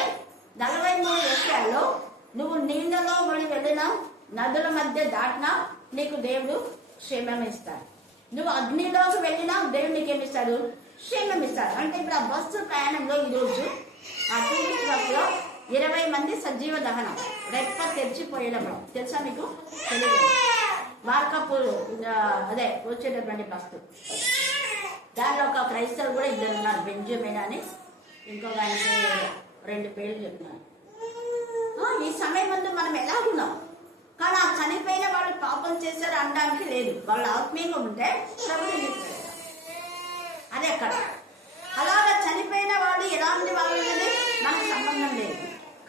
43 విషయాల్లో నువ్వు నీళ్ళలో ముడి వెళ్ళినా నదుల మధ్య దాటినా నీకు దేవుడు క్షేమం ఇస్తాడు. నువ్వు అగ్నిలోకి వెళ్ళినా దేవుడు నీకేమిస్తాడు? క్షేమం ఇస్తాడు. అంటే ఇప్పుడు ఆ బస్సు ప్రయాణంలో ఈరోజు ఆ టూరిస్ట్ బస్సులో 20 మంది సజీవ దహనం రెప్ప తెరిచిపోయేటప్పుడు తెలుసా మీకు? తెలియదు. మార్కపూర్ అదే వచ్చేటటువంటి బస్సు. దానిలో ఒక క్రైస్తవులు కూడా 2 ఉన్నారు, బెంజమిన్ అని, ఇంకొక ఆయనకి 2 పేర్లు చెప్తున్నారు. ఈ సమయం ముందు మనం ఎలాగున్నాం, కానీ ఆ చనిపోయిన వాళ్ళు పాపం చేశారు అనడానికి లేదు. వాళ్ళు ఆత్మీయంగా ఉంటే ప్రభుత్వం అదే అక్కడ. అలాగా చనిపోయిన వాళ్ళు ఎలాంటి వాళ్ళు అనేది మనకు సంబంధం లేదు.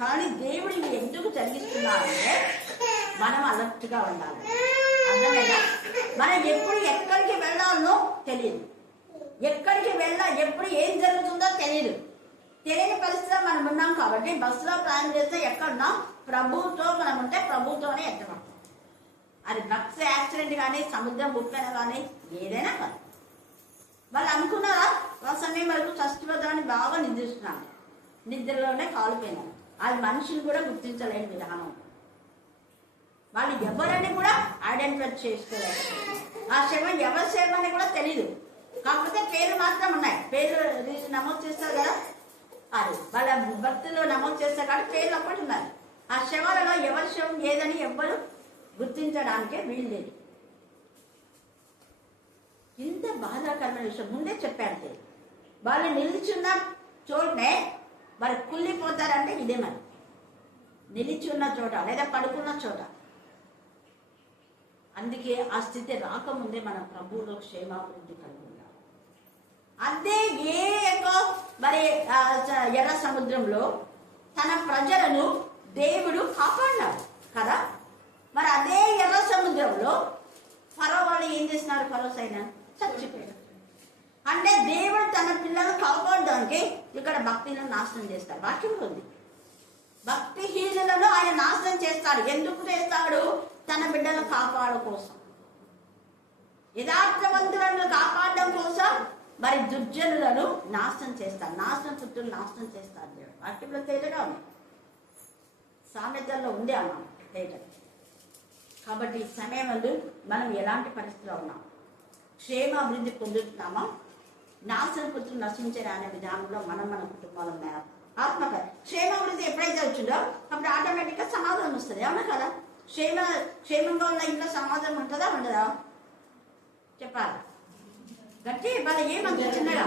కానీ దేవుడు ఇవి ఎందుకు జరిగిస్తున్నారంటే మనం అలర్ట్గా ఉండాలి. అర్థమైనా? మనం ఎప్పుడు ఎక్కడికి వెళ్ళాలనో తెలియదు, ఎక్కడికి ఎప్పుడు ఏం జరుగుతుందో తెలియదు. తెలియని పరిస్థితిలో మనం ఉన్నాం కాబట్టి బస్సులో ప్రయాణం చేస్తే ఎక్కడున్నా ప్రభుతో మనం ఉంటే ప్రభుతోనే ఎత్తపడతాం. అది బస్సు యాక్సిడెంట్ కానీ సముద్రం బుక్కన కానీ ఏదైనా కాదు. వాళ్ళు అనుకున్నారా ఆ సమయం వరకు చచ్చిపోతామని బాగా నిద్రిస్తున్నారు, నిద్రలోనే కాలిపోయినారు. అది మనుషులు కూడా గుర్తించలేని విధానం. వాళ్ళు ఎవరని కూడా ఐడెంటిఫై చేసుకోలేదు. ఆ శవం ఎవరి శవం అని కూడా తెలియదు. కాకపోతే పేర్లు మాత్రం ఉన్నాయి. పేర్లు నమోదు చేస్తారు కదా, అది వాళ్ళ భక్తులు నమోదు చేస్తారు కాబట్టి పేర్లు ఒక్కటి ఉన్నాయి. ఆ శవాలలో ఎవరి శవం ఏదని ఎవ్వరు గుర్తించడానికే వీలు లేదు. ఇంత బాధాకరమైన విషయం ముందే చెప్పారు. వాళ్ళు నిలిచున్న చోటనే వాళ్ళు కుళ్ళిపోతారంటే ఇదే మరి. నిలిచి ఉన్న చోట లేదా పడుకున్న చోట. అందుకే ఆ స్థితి రాకముందే మనం ప్రభువులో క్షేమాభివృద్ధి కలిగి ఉండాలి. అదే మరి ఎర్ర సముద్రంలో తన ప్రజలను దేవుడు కాపాడినాడు కదా. మరి అదే ఎర్ర సముద్రంలో ఫరో వాళ్ళు ఏం చేస్తున్నారు? ఫరో సైన్యం చచ్చిపోయారు. అంటే దేవుడు తన పిల్లలను కాపాడడానికి ఇక్కడ భక్తులను నాశనం చేస్తాడు. వాక్యం ఉంది, భక్తిహీనులను ఆయన నాశనం చేస్తాడు. ఎందుకు చేస్తాడు? తన బిడ్డలను కాపాడడం కోసం, యథార్థవంతులను కాపాడడం కోసం. మరి దుర్జనులను నాశనం చేస్తాడు, నాశనం పుత్రులు నాశనం చేస్తాడు దేవుడు. వాక్యంలో తేలిగా ఉంది, సామెతల్లో ఉంది అమ్మ తేట. కాబట్టి ఈ సమయంలో మనం ఎలాంటి పరిస్థితిలో ఉన్నాం? క్షేమాభివృద్ధి పొందుతున్నామా? నాశన పుత్రులు నశించరా అనే విధానంలో మన కుటుంబాలు ఉన్నాయా? క్షేమాభివృద్ధి ఎప్పుడైతే వచ్చిందో అప్పుడు ఆటోమేటిక్గా సమాధానం వస్తుంది. అవునా కదా? క్షేమంగా ఉన్న ఇంట్లో సమాధానం ఉంటుందా ఉండదా? చెప్పాలి గట్టి. వాళ్ళు ఏమంత చిన్నగా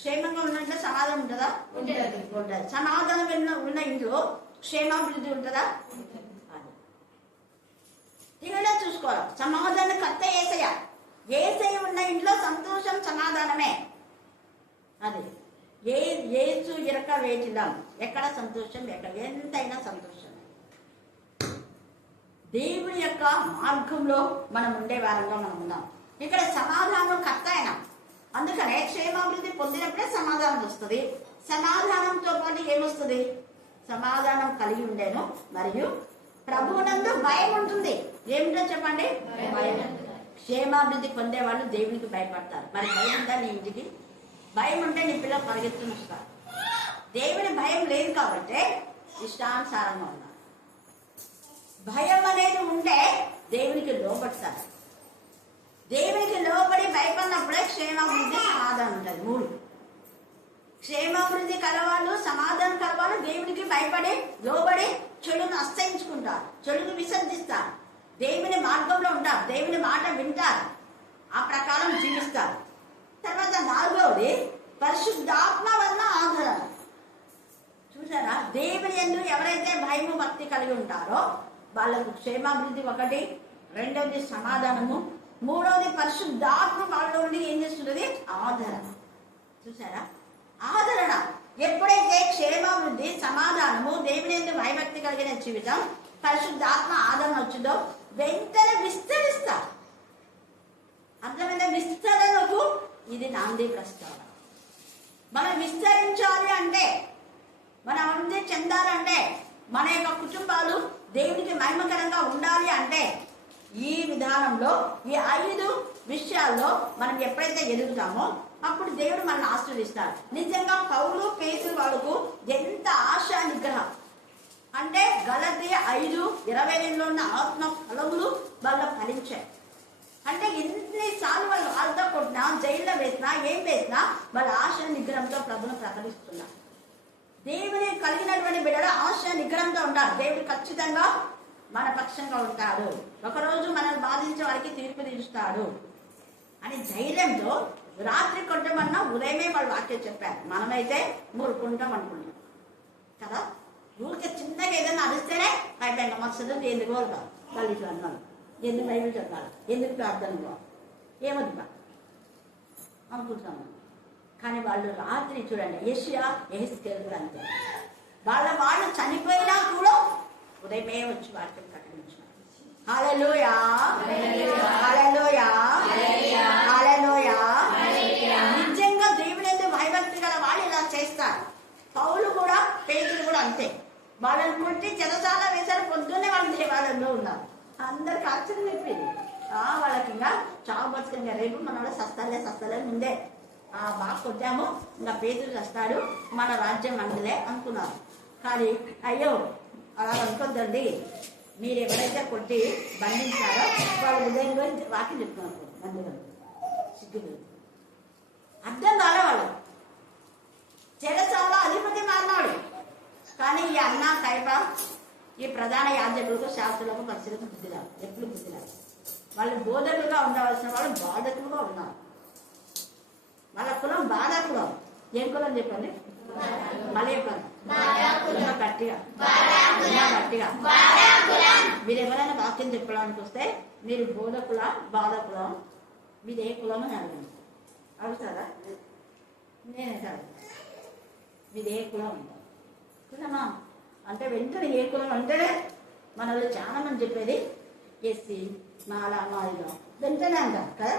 క్షేమంగా ఉన్న ఇంట్లో సమాధానం ఉంటుందా? ఉంటుంది. సమాధానం ఉన్న ఇంట్లో క్షేమాభివృద్ధి ఉంటుందా? దీనిలో చూసుకోవాలి. సమాధానం కర్త యేసయ్య. యేసయ్య ఉన్న ఇంట్లో సంతోషం సమాధానమే. అది యేసు ఇరక వేచిదాం, ఎక్కడ సంతోషం, ఎక్కడ ఎంతైనా సంతోషం. దేవుని యొక్క మార్గంలో మనం ఉండే వారంగా మనం ఉన్నాం. ఇక్కడ సమాధానం కర్త అయినా, అందుకనే క్షేమాభివృద్ధి పొందినప్పుడే సమాధానం వస్తుంది. సమాధానంతో పాటు ఏమొస్తుంది? సమాధానం కలిగి ఉండేను మరియు ప్రభువునందు భయం ఉంటుంది. ఏమిటో చెప్పండి? క్షేమాభివృద్ధి పొందేవాళ్ళు దేవునికి భయపడతారు. మరి భయం ఉందా నీ ఇంటికి? భయం ఉంటే నీ పిల్లలు పరిగెత్తుని వస్తారు. దేవుని భయం లేదు కాబట్టి ఇష్టానుసారంగా ఉన్నారు. భయం అనేది ఉంటే దేవునికి లోబడతారు. దేవునికి లోబడి భయపడినప్పుడే క్షేమాభివృద్ధి సమాధానం ఉంటుంది. 3 క్షేమాభివృద్ధి కలవాళ్ళు, సమాధానం కలవాళ్ళు దేవునికి భయపడి లోబడి చెడును అసహించుకుంటారు, చెడును విసర్జిస్తారు, దేవుని మార్గంలో ఉంటారు, దేవుని మాట వింటారు, ఆ ప్రకారం జీవిస్తారు. తర్వాత 4వది పరిశుద్ధాత్మ వల్ల ఆదరణ. చూసారా? దేవుని యందు ఎవరైతే భయము భక్తి కలిగి ఉంటారో వాళ్ళకు క్షేమాభివృద్ధి 1, 2వది సమాధానము, 3వది పరిశుద్ధాత్మ వాళ్ళ ఏం చేస్తున్నది? ఆదరణ. చూసారా? ఆదరణ. ఎప్పుడైతే క్షేమాభివృద్ధి, సమాధానము, దేవుని యందు భయభక్తి కలిగిన జీవితం, పరిశుద్ధాత్మ ఆదరణ వచ్చిందో వెంటనే విస్తరిస్తారు. అర్థమైన విస్తరణకు ఇది నాంది ప్రస్తావన. మనం విస్తరించాలి అంటే, మనం అభివృద్ధి చెందాలంటే, మన యొక్క కుటుంబాలు దేవునికి మహిమకరంగా ఉండాలి అంటే ఈ విధానంలో ఈ 5 విషయాల్లో మనం ఎప్పుడైతే ఎదుగుతామో అప్పుడు దేవుడు మనల్ని ఆశీర్వదిస్తాడు. నిజంగా పౌలు, పేతురు వాళ్ళు హృదయంలో ఉన్న ఆత్మ ఫలములు వాళ్ళ ఫలించాయి. అంటే ఎన్నిసార్లు వాళ్ళు వాళ్ళతో కొట్టినా, జైల్లో వేసినా, ఏం వేసినా వాళ్ళ ఆశ నిగ్రహంతో ప్రభును ప్రకటిస్తున్నారు. దేవుని కలిగినటువంటి బిడ్డలు ఆశ నిగ్రహంతో ఉంటారు. దేవుడు ఖచ్చితంగా మన పక్షంగా ఉంటాడు, ఒకరోజు మనల్ని బాధించే వారికి తీర్పు తీరుస్తాడు అని ధైర్యంతో రాత్రి కొట్టమన్నా ఉదయమే వాళ్ళు వాక్యం చెప్పారు. మనమైతే ఊరుకుంటాం అనుకుంటాం కదా. ఊరికే చిన్నగా ఏదైనా అరిస్తేనే అయిపోయింది మస్తు ఎందుకు వెళ్తాం తల్లికి అన్నాను, ఎందుకు బైబిల్ చెప్పాలి, ఎందుకు ప్రార్థనలో ఏమొద్దు అనుకుంటాము. కానీ వాళ్ళు రాత్రి చూడండి, యెషయా యెహెజ్కేలు కూడా అంతే. వాళ్ళు చనిపోయినా కూడా ఉదయమే వచ్చి వాక్యం ప్రకటించారు. హల్లెలూయా, హల్లెలూయా, హల్లెలూయా. నిజంగా దేవుని యందు భయభక్తి గల వాళ్ళు ఇలా చేస్తారు. పౌలు కూడా, పేతురు కూడా అంతే. వాళ్ళని కొట్టి చెరసాల వేశారు. పొద్దున్నే వాళ్ళ దేవాలయంలో ఉన్నారు. అందరికి ఆశ్చర్యం చెప్పింది. వాళ్ళకి ఇంకా చావు బతుకంగా రేపు మన వాళ్ళు సస్తాలే ముందే బాగా కొట్టాము, ఇంకా పేతురు చస్తాడు, మన రాజ్యం అందులే అనుకున్నారు. కానీ అయ్యో అలా అనుకోద్దండి, మీరు ఎవరైతే కొట్టి బంధించారో వాళ్ళు ఉదయం గురించి వాక్యం చెప్తున్నారు. అందులో సిగ్గులు అర్థం కాలే వాళ్ళు. చెరసాల అధిపతి మారినాడు. కానీ ఈ అన్న కైప, ఈ ప్రధాన యాజకులకు, శాస్త్రులకు, పరిశీలకు బుద్ధి రాదు, ఎప్పుడు బుద్ధి రాదు. వాళ్ళు బోధకులుగా ఉండవలసిన వాళ్ళు బాధకులుగా ఉన్నారు. వాళ్ళ కులం బాధకులం. ఏం కులం చెప్పండి? మళ్ళీ చెప్పండి గట్టిగా. మీరు ఎవరైనా వాక్యం చెప్పడానికి వస్తే మీరు బోధకుల, బాధకులం, మీది ఏ కులం అని అడగండి. అడుగుతారా? నేనే కాదు, మీది ఏ కులం అంటారు. కులమా అంటే వెంటనే ఏ కులం అంటేనే మన వాళ్ళు చాలా మంది చెప్పేది ఎస్సీ, మాలా, మాదిగా వెంటనే అంటారు కదా.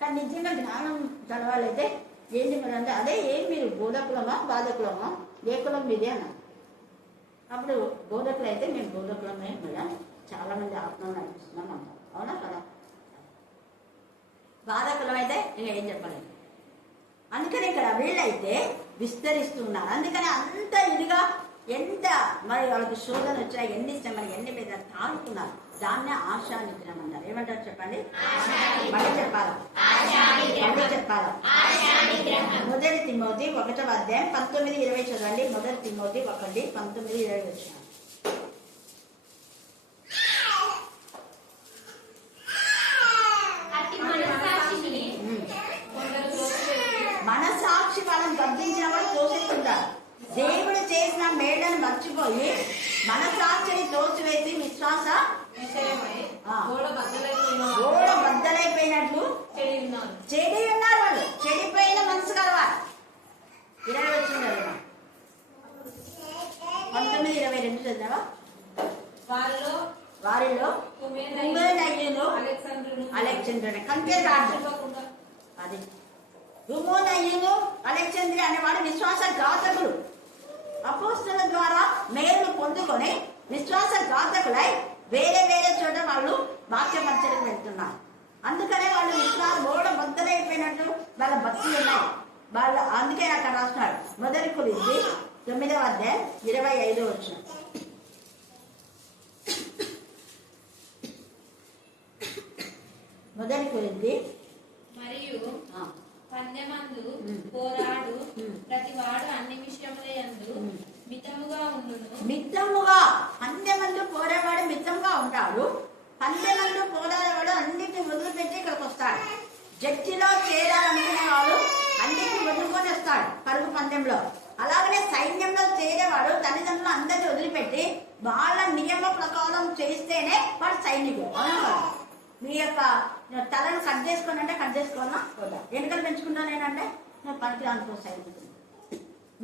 కానీ నిజంగా జ్ఞానం చదవాలైతే ఏం చెప్పారంటే అదే ఏం మీరు బోధకులమా, బాధకులమా, ఏ కులం మీదే అన్నారు. అప్పుడు బోధకులు అయితే మేము బోధకులమే కదా, చాలా మంది ఆత్మలు నడిపిస్తున్నాం అంటాం. అవునా కదా? బాధకులం అయితే ఇంకా ఏం చెప్పలేదు. అందుకని ఇక్కడ వీళ్ళైతే విస్తరిస్తున్నారు. అందుకని అంత ఇదిగా ఎంత మరి వాళ్ళకి శోధన వచ్చా, ఎన్ని మరి ఎన్ని మీద తాగుతున్నారు. దాన్నే ఆశా నిగ్రహం అంటారు. ఏమంటారు చెప్పండి? మళ్ళీ చెప్పాలా? మొదటి తిమోతి 1వ అధ్యాయం 19-20 చదవండి. మొదటి తిమోతి 1:19-20 వచ్చిన. మనసాక్షి వాళ్ళని గర్జించిన వాడు తోసేస్తుంటారు. దేవుడు చేసిన మేడను మర్చిపోయి మనసాక్షిని తోసివేసి విశ్వాస గోడ బద్దలైపోయినట్లు చెడి ఉన్నారు. వాళ్ళు చెడిపోయిన మనసు కలవాలి. 20 వచ్చింది కదా, 19-22 చదివావా? వారిలో అలెగ్జాండ్రియా కంటే అది రుమోనయ్యును అలెగ్జాండ్రియా అనేవాడు విశ్వాస ఘాతకులు. అపోస్తలుల ద్వారా మేలు పొందుకొని విశ్వాస ఘాతకులై వేరే వేరే చోట వాళ్ళు వాక్య పరిచయం వెళ్తున్నారు. అందుకనే వాళ్ళు విశ్వాస గోడ బద్దలైపోయినట్టు వాళ్ళ భక్తులు ఉన్నాయి. వాళ్ళు అందుకే అక్కడ రాస్తున్నారు. మొదటి కొరింథీ 9వ అధ్యాయం 25 వచ్చిన. మొదటి కొరింథీ మరియు పందెమందు పోరాడు ప్రతివాడు అన్ని విషయములందు మితముగా ఉండును. మితముగా పందెమందు పోరాడు మితంగా ఉంటాడు. పందెమందు పోరాడేవాడు అన్నిటిని వదిలిపెట్టి ఇక్కడికి వస్తాడు. జడ్జిలో చేరాలనుకునేవాడు అన్నిటిని వదులుకొని వస్తాడు పరుగు పందెంలో. అలాగనే సైన్యంలో చేరేవాడు తల్లిదండ్రులు అందరినీ వదిలిపెట్టి వాళ్ళ నియమ ప్రకారం చేస్తేనే వాడు సైనికుడు. అవునా? మీ యొక్క తలను కట్ చేసుకోండి అంటే కట్ చేసుకోవాలా వద్దా? ఎన్నికలు పెంచుకున్నానేనంటే నేను పనికి రానుకో సైనికుడు.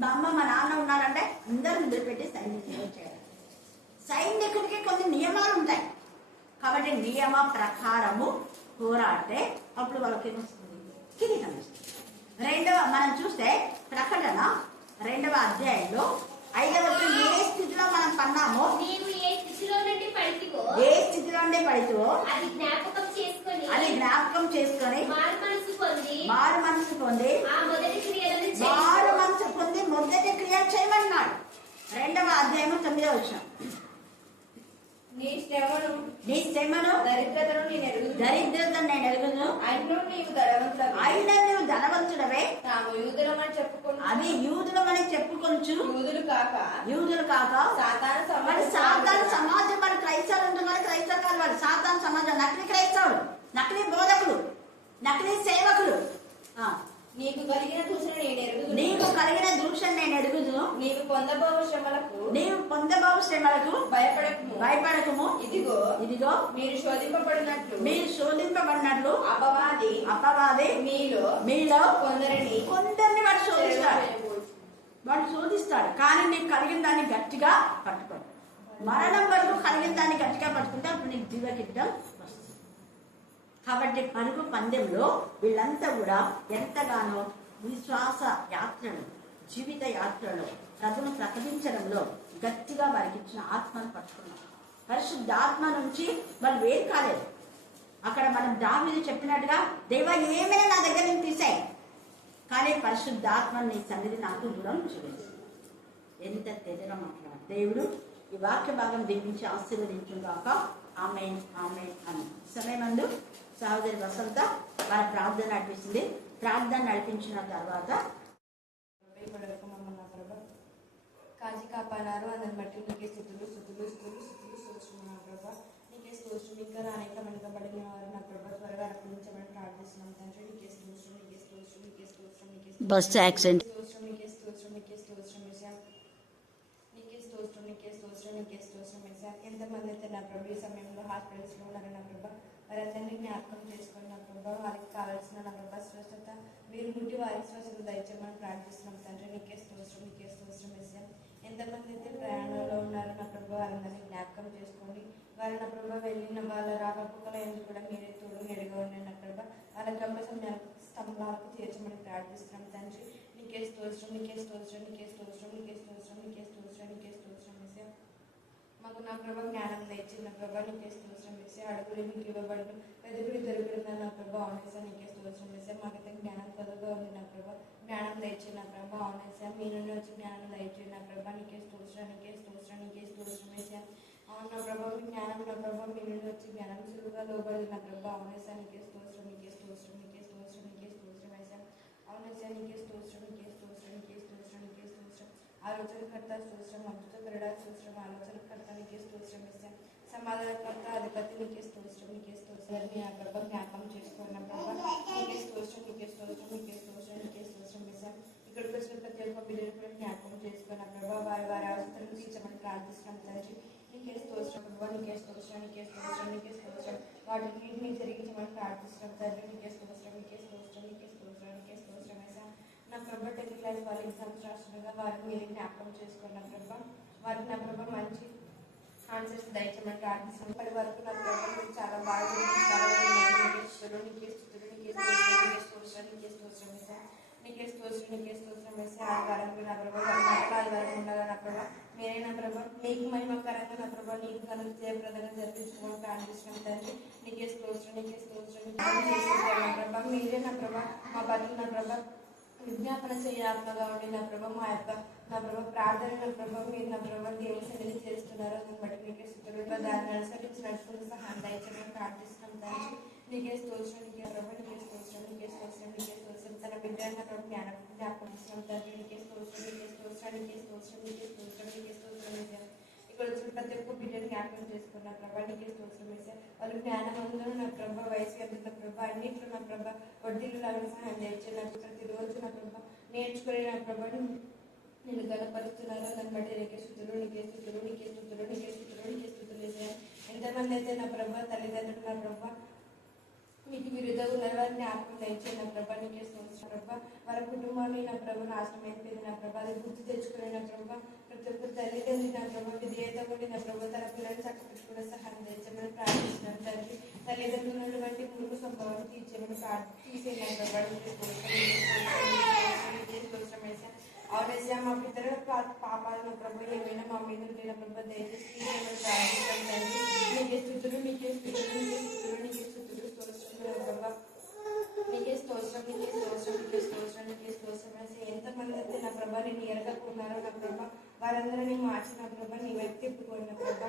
మా అమ్మ మా నాన్న ఉన్నారంటే అందరిని వదిలిపెట్టి సైనికులు చేయాలి. సైనికుడికి కొన్ని నియమాలు ఉంటాయి కాబట్టి నియమ ప్రకారము పోరాడితే అప్పుడు వాళ్ళకి ఏమొస్తుంది? కిరీటం వస్తుంది. మనం చూస్తే ప్రకటన 2వ అధ్యాయంలో 5వ వచనం ఏ స్థితిలో మనం పన్నామో, నీవు ఏ స్థితిలో నుండి పడితివో అది జ్ఞాపకం చేసుకొని మారు మనసు పొంది మొదటి క్రియ చేయమన్నాడు. 2వ అధ్యాయం 9వ వచనం. నీ శ్రమను నీ శ్రమను దరిద్రతను నేను ఎరుగుదును. దరిద్రతను నేను ఎరుగుదును. అయినను నీవు ధనవంతుడవు. అయినా నువ్వు ధనవంతుడవే. తాము యూదులమని చెప్పుకొని అది యూదులమని చెప్పుకొంచు. యూదులు కాక మరి సాతాను సమాజం, మరి క్రైస్తవులు ఉంటున్నారు. క్రైస్తవ కాదు వాడు సాతాను సమాజం. నకిలీ క్రైస్తవుడు, నకిలీ బోధకులు, నకిలీ సేవకులు. నీకు కలిగిన దూషణ నేను ఎరుగుదును. నీకు కలిగిన దూషణ నేను ఎరుగుదును. నీవు పొందబోవు శ్రమలకు భయపడకము. ఇదిగో మీరు శోధింపబడినట్లు అపవాది మీలో కొందరిని వాడు శోధిస్తాడు. కానీ నీకు కలిగిన దాన్ని గట్టిగా పట్టుకో. మరణం వరకు కలిగిన దాన్ని గట్టిగా పట్టుకుంటే అప్పుడు నీకు జీవకిట్టం వస్తుంది. కాబట్టి పరుగు పందెంలో వీళ్ళంతా కూడా ఎంతగానో విశ్వాస యాత్రలు, జీవిత యాత్రలో ప్రభును ప్రకటించడంలో గట్టిగా వారికి ఇచ్చిన ఆత్మను పట్టుకున్నారు. పరిశుద్ధాత్మ నుంచి వాళ్ళు వేరు కాలేదు. అక్కడ మనం దావీదు చెప్పినట్టుగా దేవా ఏమైనా నా దగ్గర నుంచి తీసాయి, కానీ పరిశుద్ధాత్మని నీ సన్నిధి నాకు దూరం చేయలేదు. ఎంత తెగగా మాట్లాడు దేవుడు. ఈ వాక్య భాగం దీవించి ఆశీర్వదించుగాక. ఆమేన్ ఆమేన్ అని సమయమందు సహోదరి వసంత వారి ప్రార్థన నడిపిస్తుంది. ప్రార్థన నడిపించిన తర్వాత కాచి కాపాడారు అందరి బట్టి నీకే స్థుతులు స్తోత్రములు ప్రభా. నీకే స్తోత్రం. ఇంకా వెనుకబడిన వారు నా ప్రభా త్వరగా రక్షించమని ప్రార్థిస్తున్నాం తండ్రి. నీకే స్తోత్రం. Bus accident. ఎంతమంది అయితే నా ప్రభు ఈ సమయంలో హాస్పిటల్స్లో ఉన్నారు నా ప్రభా, వారందరినీ జ్ఞాపకం చేసుకొని నా ప్రభా వారికి కావాల్సిన నా ప్రభా స్వస్థత మీరు ముట్టి వారికి స్వస్థత దయచేయమని ప్రార్థిస్తున్నాం తండ్రి. నీకే స్తోత్రం వేసాం. ఎంతమంది అయితే ప్రయాణంలో ఉన్నారు నా ప్రభా వారందరినీ జ్ఞాపకం చేసుకోండి. వారి నా ప్రభా వెళ్ళిన వాళ్ళ రాకపోకల ఎందుకు కూడా మీరే తోడు నెడుగా ఉన్నాయి నా ప్రభా. వాళ్ళ గమ్య స్తంభాలకు చేర్చమని ప్రార్థిస్తున్నాం తండ్రి. నీకే స్తోత్రం వేసాం. మాకు నా ప్రభా జ్ఞానం తెచ్చిన ప్రభా నీకే స్తోత్రం వేసి అడుగులు మీకు ఇవ్వబడను, వెదుగులు దొరుకుతుందని నా ప్రభా అవునేసా. నీకే స్తోత్రం వేసాం. మాకైతే జ్ఞానం కలుగా ఉంది నా ప్రభా, జ్ఞానం తెచ్చిన ప్రభా అవునేసా. మీ నుండి వచ్చి జ్ఞానం దయచేయి నా ప్రభా. నీకే స్తోత్రం వేసాం. అవును నా ప్రభా మీ జ్ఞానం నా ప్రభా మీ నుండి వచ్చి జ్ఞానం సులువుగా లోబడి నా ప్రభా అవునేసా. నీకే స్తోత్రం వేసాం. అవునేసా నీకే స్తోత్రం. ఆలోచనకర్త స్తోత్రం, అద్భుతకరుడా స్తోత్రం, ఆలోచనకర్త నీకే స్తోత్రం వేసాం. సమాధానకర్త అధిపతి నీకే స్తోత్రం. నీ ఆ ప్రభ జ్ఞాపకం చేసుకున్న ప్రభా నీకే స్తోత్రం వేసాం. ఇక్కడికి వచ్చిన ప్రతి ఒక్క బిడ్డను కూడా జ్ఞాపకం చేసుకున్న ప్రభా వారి అవసరం తీర్చమని ప్రార్థిస్తున్నాం తండ్రి. నీకే స్తోత్రం ప్రభా. నీకే స్తోత్రం. వాటిని జరిగించమని ప్రార్థిస్తున్నాం తండ్రి. నీకే స్తోత్రం వేసాం. నా ప్రభా 10th క్లాస్ వాళ్ళ ఎగ్జామ్స్ రాస్తుండగా వారిని మీరు జ్ఞాపకం చేసుకున్న ప్రభా వారికి నా ప్రభా మంచి ఆన్సర్స్ దయచేయమని ప్రార్థిస్తున్నాం. ఇప్పటి వరకు నా ప్రభా మీరు చాలా బాగా నీకే స్తోత్రం వేసి ఆదివారం నా ప్రభా ఆదివారం ఉండగా నా ప్రభా మీరే నా ప్రభా మీకు మహిమకరంగా నా ప్రభా నీకు కనుక జయప్రదంగా జరిపించుకోవడం ప్రార్థిస్తున్నాం తండ్రి. నీకే స్తోత్రం ప్రభా. మీరే నా ప్రభా మా బతుకు నా ప్రభా విజ్ఞాపన చేయాత్మగా ఉండి నా ప్రభా మా యొక్క నా ప్రభా ప్రార్థన నా ప్రభా మీరు నా ప్రభా దేవుని సన్నిధి చేస్తున్నారు. దాన్ని బట్టి నీకే స్తోత్రం. దాన్ని అనుసరించి నడుచుకుని సహాయం దయచేయమని ప్రార్థిస్తున్నాం తండ్రి. నీకే స్తోత్రం ప్రభా. నీకే స్తోత్రం. తన బిడ్డ నా ప్రభు జ్ఞాపకం ఇస్తున్నాం తండ్రి. నీకే స్తోత్రం. ఇక్కడ వచ్చిన ప్రతి ఒక్క బిడ్డను జ్ఞాపకం చేసుకున్న ప్రభా నీకే స్తోత్రం వేసాం. వాళ్ళు జ్ఞానమందును నా ప్రభా వయసు ఎంత నా ప్రభా అన్నింటిలో నా ప్రభా వడ్డీలు లాగా సహాయం చేయించారు. ప్రతిరోజు నా ప్రభా నేర్చుకుని నా ప్రభాని నేను గణపరుస్తున్నారు. దాన్ని బట్టి నీకే స్తుతులు వేసాను. ఎంతమంది అయితే నా ప్రభా తల్లిదండ్రులు నా ప్రభా మీకు విరుద్ధంగా ఉన్నారు వారిని జ్ఞాపకం దయచేయండి నా ప్రభా. నీకే స్తోత్రం ప్రభా. వారి కుటుంబాన్ని నా ప్రభా నాశనం అయిపోయింది నా ప్రభా అది గుర్తు తెచ్చుకుని నా ప్రభా ప్రతి ఒక్క తల్లిదండ్రులు నా ప్రభా విధేయత ఉండి నా ప్రభా తన పిల్లలు చక్కపెట్టుకునే సహాయం తెచ్చమని ప్రార్థిస్తున్నాను తండ్రి. తల్లిదండ్రులను బట్టి మురుగు సంభవాన్ని తీర్చేమని తీసేయండి నా ప్రభా. అవునేసా మా పితరుల పాపాలు నా ప్రభా ఏమైనా మా మీద ఉంటే నా ప్రభా దయచేసి తీసేయమని ప్రార్థిస్తాను తండ్రి. నీకే స్తుతులు ఎంతమంది అయితే నా ప్రభా నేను ఎరగకున్నారో నా ప్రభా వారందరినీ మార్చిన ప్రభా నీ వైపు తిప్పుకోండి నా ప్రభా.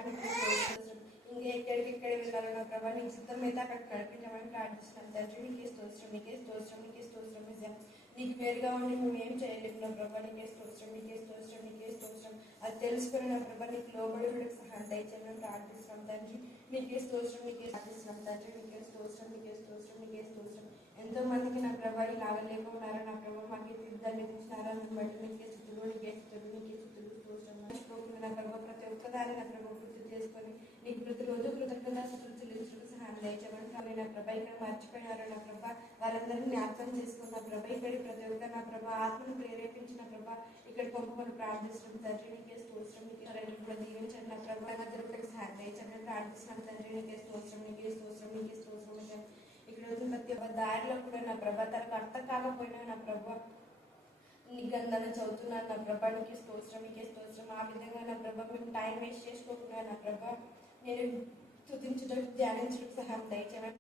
ఇంకా ఎక్కడికెక్కడ వెళ్ళాలో నా ప్రభా నీ చిత్తం అయితే అక్కడికి నడిపించమని ప్రార్థిస్తున్నాను తండ్రి. నీకే స్తోత్రం, నీకే స్తోత్రం, నీకే స్తోత్రం నిజం. నీకు వేరుగా ఉండి మేము ఏం చేయలేము నా ప్రభా. నీకే స్తోత్రం, నీకే స్తోత్రం, నీకే స్తోత్రం. అది తెలుసుకుని నా ప్రభా నీకు లోబడి సహాయం దయచేయమని ప్రార్థిస్తున్నాం తండ్రి. నీకే స్తోత్రం, నీకే ప్రార్థిస్తున్నాం తండ్రి. నీకే స్తోత్రం, నీకే స్తోత్రం, నీకే స్తోత్రం. ఎంతో మందికి నా ప్రభా ఇలాగ లేకున్నారో నా ప్రభా మాకు ఇద్దరిని ఇచ్చినారా బట్టి నీకే స్థుతులు, నీకే స్థుతులు, నీకే స్థుతులు స్తోత్రం. మర్చిపోకుండా నా ప్రభా ప్రతి ఒక్కదాన్ని నా ప్రభా గుర్తు చేసుకొని నీకు ప్రతిరోజు కృతజ్ఞతాస్తుతులు చెల్లించడానికి సహాయం దయచేయమని కానీ నా ప్రభా ఇక్కడ మర్చిపోయినారు నా ప్రభా వారందరినీ జ్ఞాపకం చేసుకున్న ప్రభా ఇక్కడి ప్రతి ఒక్క నా ప్రభా ఆత్మను ప్రేరేపించిన ప్రభా ఇక్కడ పంపమని ప్రార్థిస్తున్నాం తండ్రి. నీకే స్తోత్రం, నీకే రెండు కూడా దీవించండి నా ప్రభా అందరికీ సహాయం దయచేయమని ప్రార్థిస్తున్నాం తండ్రి. నీకే స్తోత్రం, నీకే స్తోత్రం, నీకే స్తోత్రం. ఇక్కడ రోజు ప్రతి ఒక్క దారిలో కూడా నా ప్రభా తనకు అర్థం కాకపోయినా నా ప్రభా నీ గంధాన్ని చదువుతున్నాను నా ప్రభా. నీకే స్తోత్రం, నీకే స్తోత్రం. ఆ విధంగా నా ప్రభా మేము టైం వేస్ట్ చేసుకోకుండా నా ప్రభా నేను స్తుతించడం ధ్యానించడం సహాయం దయచేయమని